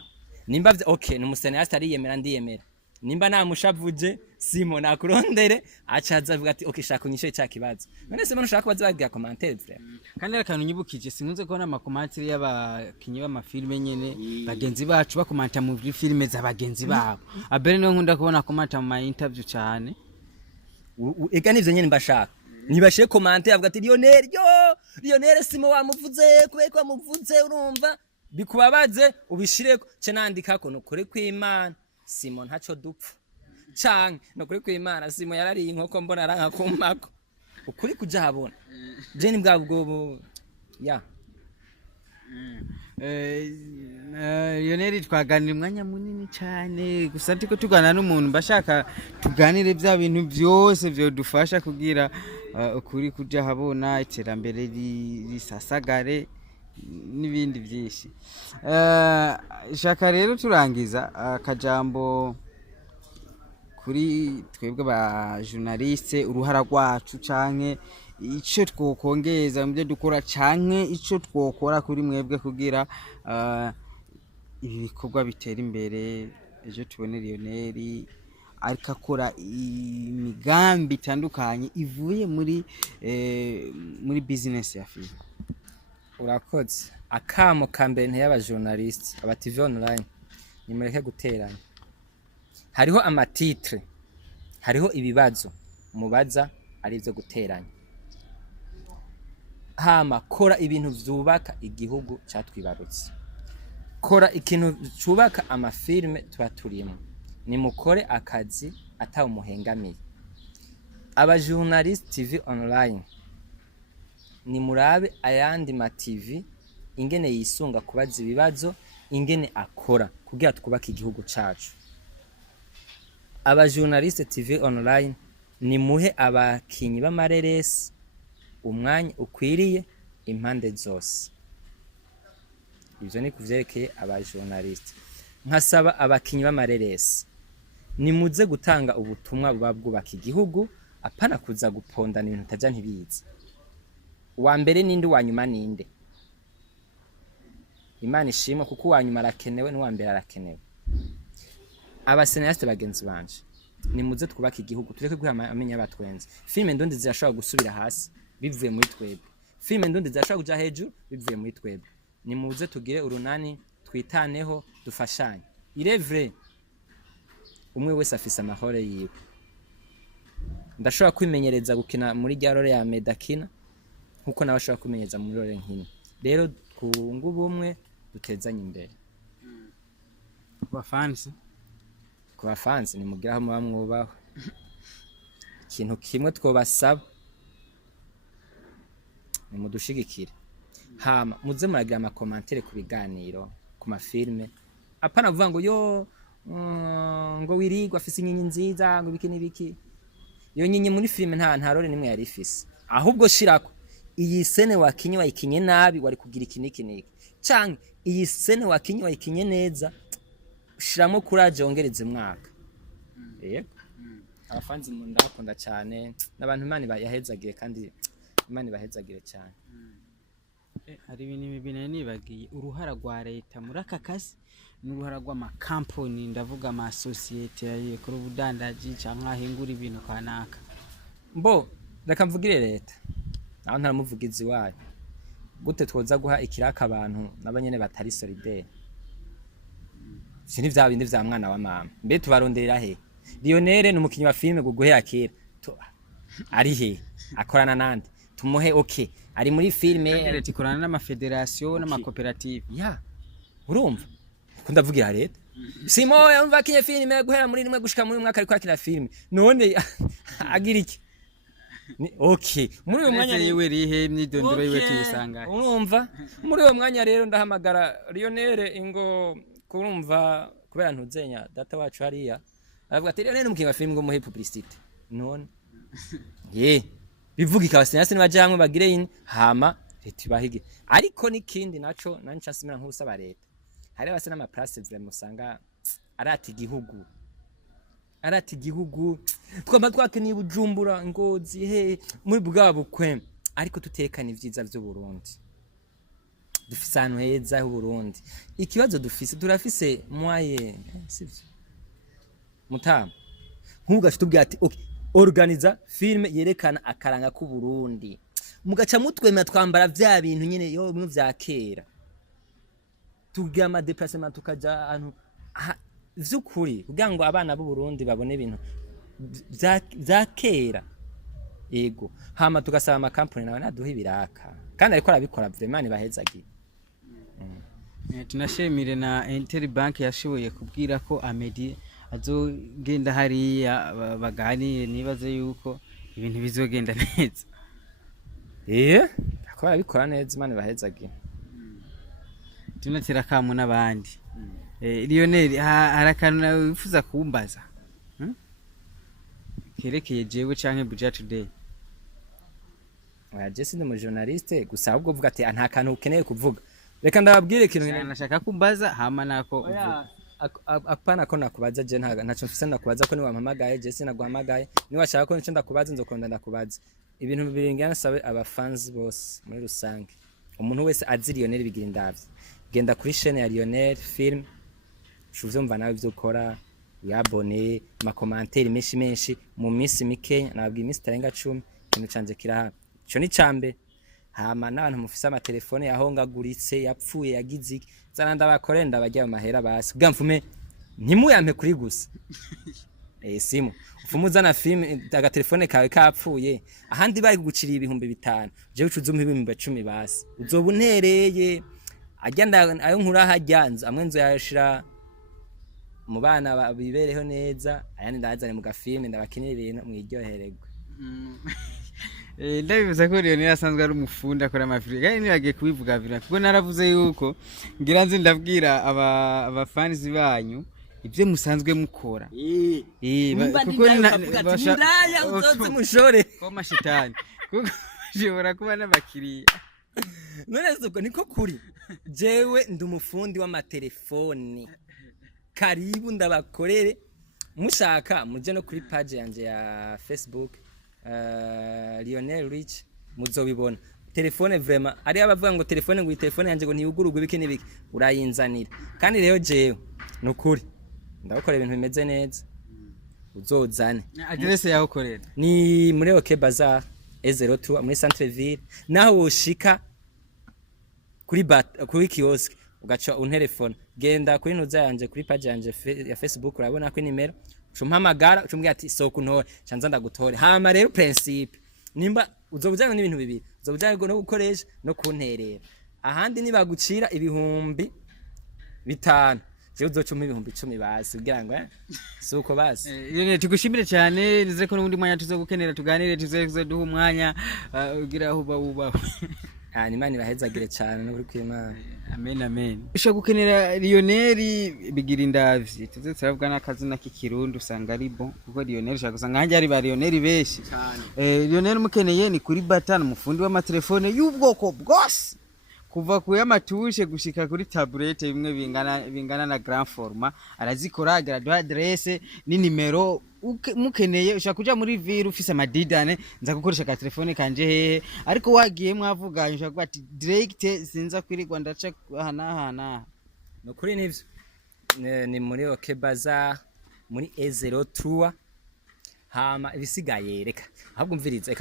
nimba okay numusene atariyemera ndiyemera nimba namushavuje simo nakurondere acaza avuga ati okay shaka unyishe cya kibazo none se ushaka kubaza bagira commentaire frère kandi akantu nyibukije sinunze ko na commentaire y'abakinyi b'amafilme nyene bagenzi bacu bakomanta mu filme za bagenzi babo abere no nkunda kubona komanta mu interview cyane ega nivyo nyene mbashaka nibashe commentaire avuga ati Lionel simo wamuvuze kubeko wamuvuze urumva bikubabaze ubishireko ce nandikako nukore kw'Imana simo ntaco dupfa canke nukuri kw'Imana simo yarariye inkoko mbona aranka kumpako ukuri kuja habona je ni bwabwo ya Lionel twaganira umwanya munini cyane gusa ndiko tugana n'umuntu mbashaka tuganire bya bintu byose byo dufasha kugira ukuri kuja habona iterambere risasagare n'ibindi byinshi shaka rero turangiza akajambo kuri twebwe ba journaliste uruhara rwacu canke ico twokongeza mu byo dukora canke ico twokora kuri mwebwe kugira ibi bikorwa bitera imbere ejo tubone Lionel ariko akora imigambi itandukanye ivuye muri business ya film urakoze akamo kambere ntiyaba journalist aba TV online nimureke guteranya hariho amatitre hariho ibibazo mubaza ari byo guteranya hama kora ibintu vyubaka igihugu catwibarutse kora ikintu cubaka amafilme tuba turimo nimukore akazi atawe umuhengamiye aba journalist TV online ni murabe ayandi ma TV ingene yisunga kubaza ibibazo ingene akora kugira twubaka igihugu cacu aba journalist TV online ni muhe abakinyi b'amareresi umwanya ukwiriye impande zose ivyo ni kuvyerekeye aba journalist nkasaba abakinyi b'amareresi nimuze gutanga ubutumwa buba bwubaka igihugu apana kuza gupondana ibintu taja ntibizi wa mbere ninde wa nyuma ninde Imana ishimwe kuko wa nyuma arakenewe n'uwa mbere arakenewe abasenayiste bagenzi banje nimuze twubaka igihugu tureke guhamanya abatwenze filme ndundi zirashobora gusubira hasi bivuye muri twebwe filme ndundi zirashobora kuja hejuru bivuye muri twebwe nimuze tugire urunani twitaneho dufashanye irevre umwe wese afise amahoro yiwe ndashobora kwimenyereza gukina muri rya role ya medakina nkuko nabashobora kwimenyereza muri role nkino rero kungu bumwe dutezanye imbere ku bafansi nimugiraho muba mwubaho ikintu kimwe twobasaba nimudushigikire hama muze muragira amakomantere ku biganiro ku mafilme apana kuvuga ngo yo ngo wirigwa afise inyenyi nziza ngo biki n'ibiki iyo nyenyi muri filme nta role nimwe yari ifise ahubwo shirako iyi sene wakinye wayikinye nabi wari kugira ikiniki niki canke iyi sene wakinye wayikinye neza shiramo kuraje ongereze mwaka yego abafanzi mu ndakunda cyane n'abantu Imana yahezagiye kandi Imana ibahezagire cyane hari ibintu bibiri nibagiye uruhara rwa leta muri aka kazi n'uruhara rw'amakampani ndavuga ama societe yakora ubudandaji canke ahingura ibintu kanaka mbo reka mvugire leta naho ntaramuvugizi wayo gute twoza guha ikiraka abantu n'abanyene batari solidaire sini vya bindi vya mwana wa mama mbe tubaronderera he Lionel n'umukinyi wa filme guguhera kera ari he akorana nande tumuhe okay ari muri filme leta ikorana n'amafederation n'amakoperative ya urumva kundavugira leta simo yumva kinye filme guhera muri rimwe gushika muri mwaka ariko akina filme none agira iki ni okay muri uyo mwanya yewe rihe myidondoro yiwe tuyisanga urumva muri uyo mwanya rero ndahamagara Lionel ingo kurumva kubera ntuzenya data wacu hariya aravuga ati Lionel umukinyi wa filme ngo muhe publicité none bivuga ikabasenasi nibaje hamwe bagire ine hama leta ibahige ariko nikindi naco nani chasimira nk'usaba leta hari abase n'ama place vraiment usanga arati igihugu twamba twakeniye Bujumbura Ngozi he muri bwabukwe ariko tutekana ivyiza vyo Burundi dufise ahantu heza ho Burundi ikibazo turafise mwaye sivyo mutama nkugaje tubwira ati okay organiza filme yerekana akaranga ku Burundi mugaca mutwema twambara vya bintu nyene yo bimwe vya kera tugira ama déplacement tukaja ahantu vyukuri kugira ngo abana b'u Burundi babone ibintu vya kera yego hama tugasaba ama company nawe naduha ibiraka kandi ariko arabikora vraiment bahezagiye tunashemire na Interbank yashoboye kubwira ko Amedi azogenda hariya baganire nibaze yuko ibintu bizogenda neza akora abikora neza Imana bahezagiye tunatira kamu n'abandi Lionel harakantu wifuza kumbaza kerekeye jewe canke Buja Today oya Jesse ni journaliste gusa ahubwo uvuga ati nta kantu ukeneye kuvuga reka ndababwire ikintu nashaka kumbaza hama nako uvuga apana ko nakubaza je ntaco mfise ndakubaza ko ni wampamagaye Jesse naguhamagaye ni washaka ko nico ndakubaza nzokonda ndakubaza ibintu bibiri ngana sabe abafans bose muri rusange umuntu wese azi Lionel bigira indavye genda kuri chaîne ya Lionel film shuvuze mva nawe ivyo ukora yabone ma commentaire menshi mu minsi mike nabwiye iminsi tarenga 10 kintu canje kiraha cyo ni cambe hama n'abantu mufise amatelefone yahongaguritse yapfuye yagize iki zana ndabakore ndabajya mu mahera basi kugira mfume ntimuyampe kuri gusa simo ufumuzana film agatelefone kawe kapfuye ahandi bari kugucira ibihumbi 5 je ucuzumpa ibihumbi 10 basi uzoba untereye agenda ayo nkura hajyanza amwe nzo yashira mu bana bibereho neza ayandi ndazane mu gafilme ndabakinira ibintu mwiryohererwe ndabivuze ko Lionel asanzwe ari umufundi akora amafilme kandi nibagiye kubivuga vira kuko naravuze yuko ngira nzi ndabwira aba fans banyu ibyo musanzwe mukora kuko ndaya uzoze mushore ko mashitani kuko jibora kuba n'abakiriya none zuko niko kuri jewe ndumufundi w'amatelefoni karibu ndabakorere mushaka muje no kuri page yanje ya Facebook Lionel Rich muzobibona telefone vraiment ari abavuga ngo telefone ngo telefone yanje ngo ntiyugurugwe bike nibiki urayinzanira kandi rero jewe nukuri ndakora ibintu bimeze neza uzozane adresse yaho korera ni muri IKIBAZO E02 muri centre ville naho woshika kuri kiosk ugaca unterefone genda kuri ntuza yanje kuri page yanje ya Facebook urabona ko nimero umpamagara ucumbwira ati soko ntore canza ndagutore hama rero principe nimba uzobujana n'ibintu bibiri uzobujana no gukoresha no kunterera ahandi nibagucira ibihumbi 5 je uzocuma ibihumbi 10 basi kugira ngo suko basi yene tugushimire cyane nizere ko n'undi mwanya tuzogukenera tuganire tuzoduha umwanya ugira uba Imana bahezagire cyane no kuri kw'Imana amen amen usha gukenera Lionel bigira indavyi tuze turavuga n'akazina k'ikirundi usanga ari bon kuko Lionel usha gusanga hanje ari ba Lionel beshi Lionel mukeneye ni kuri batana umufundi w'amatelefone y'ubwoko bwose kuva ku yamatushe gushika kuri tablette bimwe bingana na grand format arazikora agira adresse ni nimero mukeneye ushaka kuja muri ville ufise amadidane nza gukoresha ka telefone kanje hehe ariko wagiye mwavuganye ushaka kuba ati direct sinza kwirirwa ndaca hana no kuri nivyo ni muri IKIBAZO muri E03 hama ibisigaye reka ahubwo mviriza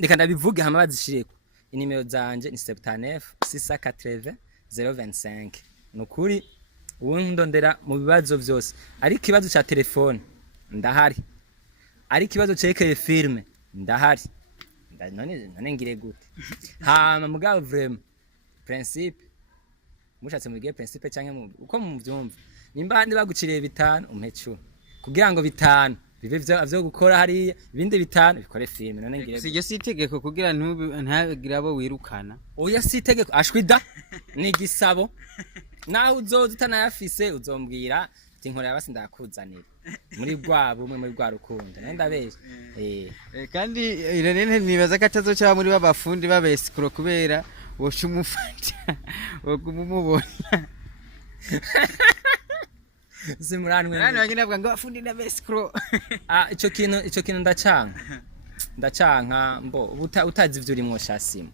reka ndabivuge hama bazishireko inimero zanje ni 79 680 025 nukuri wundondera mu bibazo byose ari kibazo cha telefone ndahari ari kibazo cekeye filme ndahari none ngire gute hama mugabo vraiment principe mushatse mugiye principe canke uko muvyumva nimba ndi baguciriye 5 umpecu kugira ngo 5 bibe vyo gukora hari ibindi 5 bikore filme none ngire sije sitegeko kugira ntagira abo wirukana oya sitegeko ashwida ni gisabo naho uzoza utanayafise uzombwira ati nkorera basi ndakuzanira muri bwabo umwe muri bwa rukundo nenda bese kandi irene nibaza katazo cya muri babafundi babesikro kubera wosha umufata wogumubona Zimuranwe nani wangina bwa ngo afundi na besikro ico kintu ndacanka mbo utazi ivyo urimo shasimo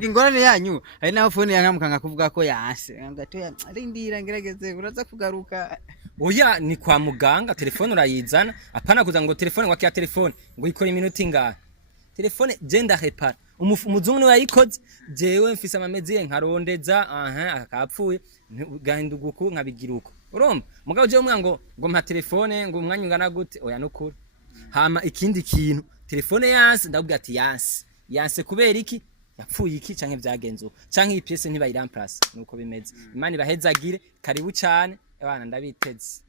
ingorane yanyu hari naho phone yankamukanga kuvuga ko yase ngatoya rindira ngerageze uraza kugaruka oya ni kwa muganga telefone urayizana apana kuza ngo telefone wakiya telefone ngo ikora iminota ingahe telefone genda repara umuzungu niwe yayikoze jewe mfise amamezi nkarondeza akapfuye gahinduguko nkabigiruko urumva mugabo je umwango ngo mpa telefone ngo umwanya ungana gute oya nukuri hama ikindi kintu telefone yanse ndabwira ati yanse kubera iki yapfuye iki canke vyagenzuka canke iyi piece ntibayiramplace nuko bimeze imana ibahezagire karibu cyane abana ndabiteze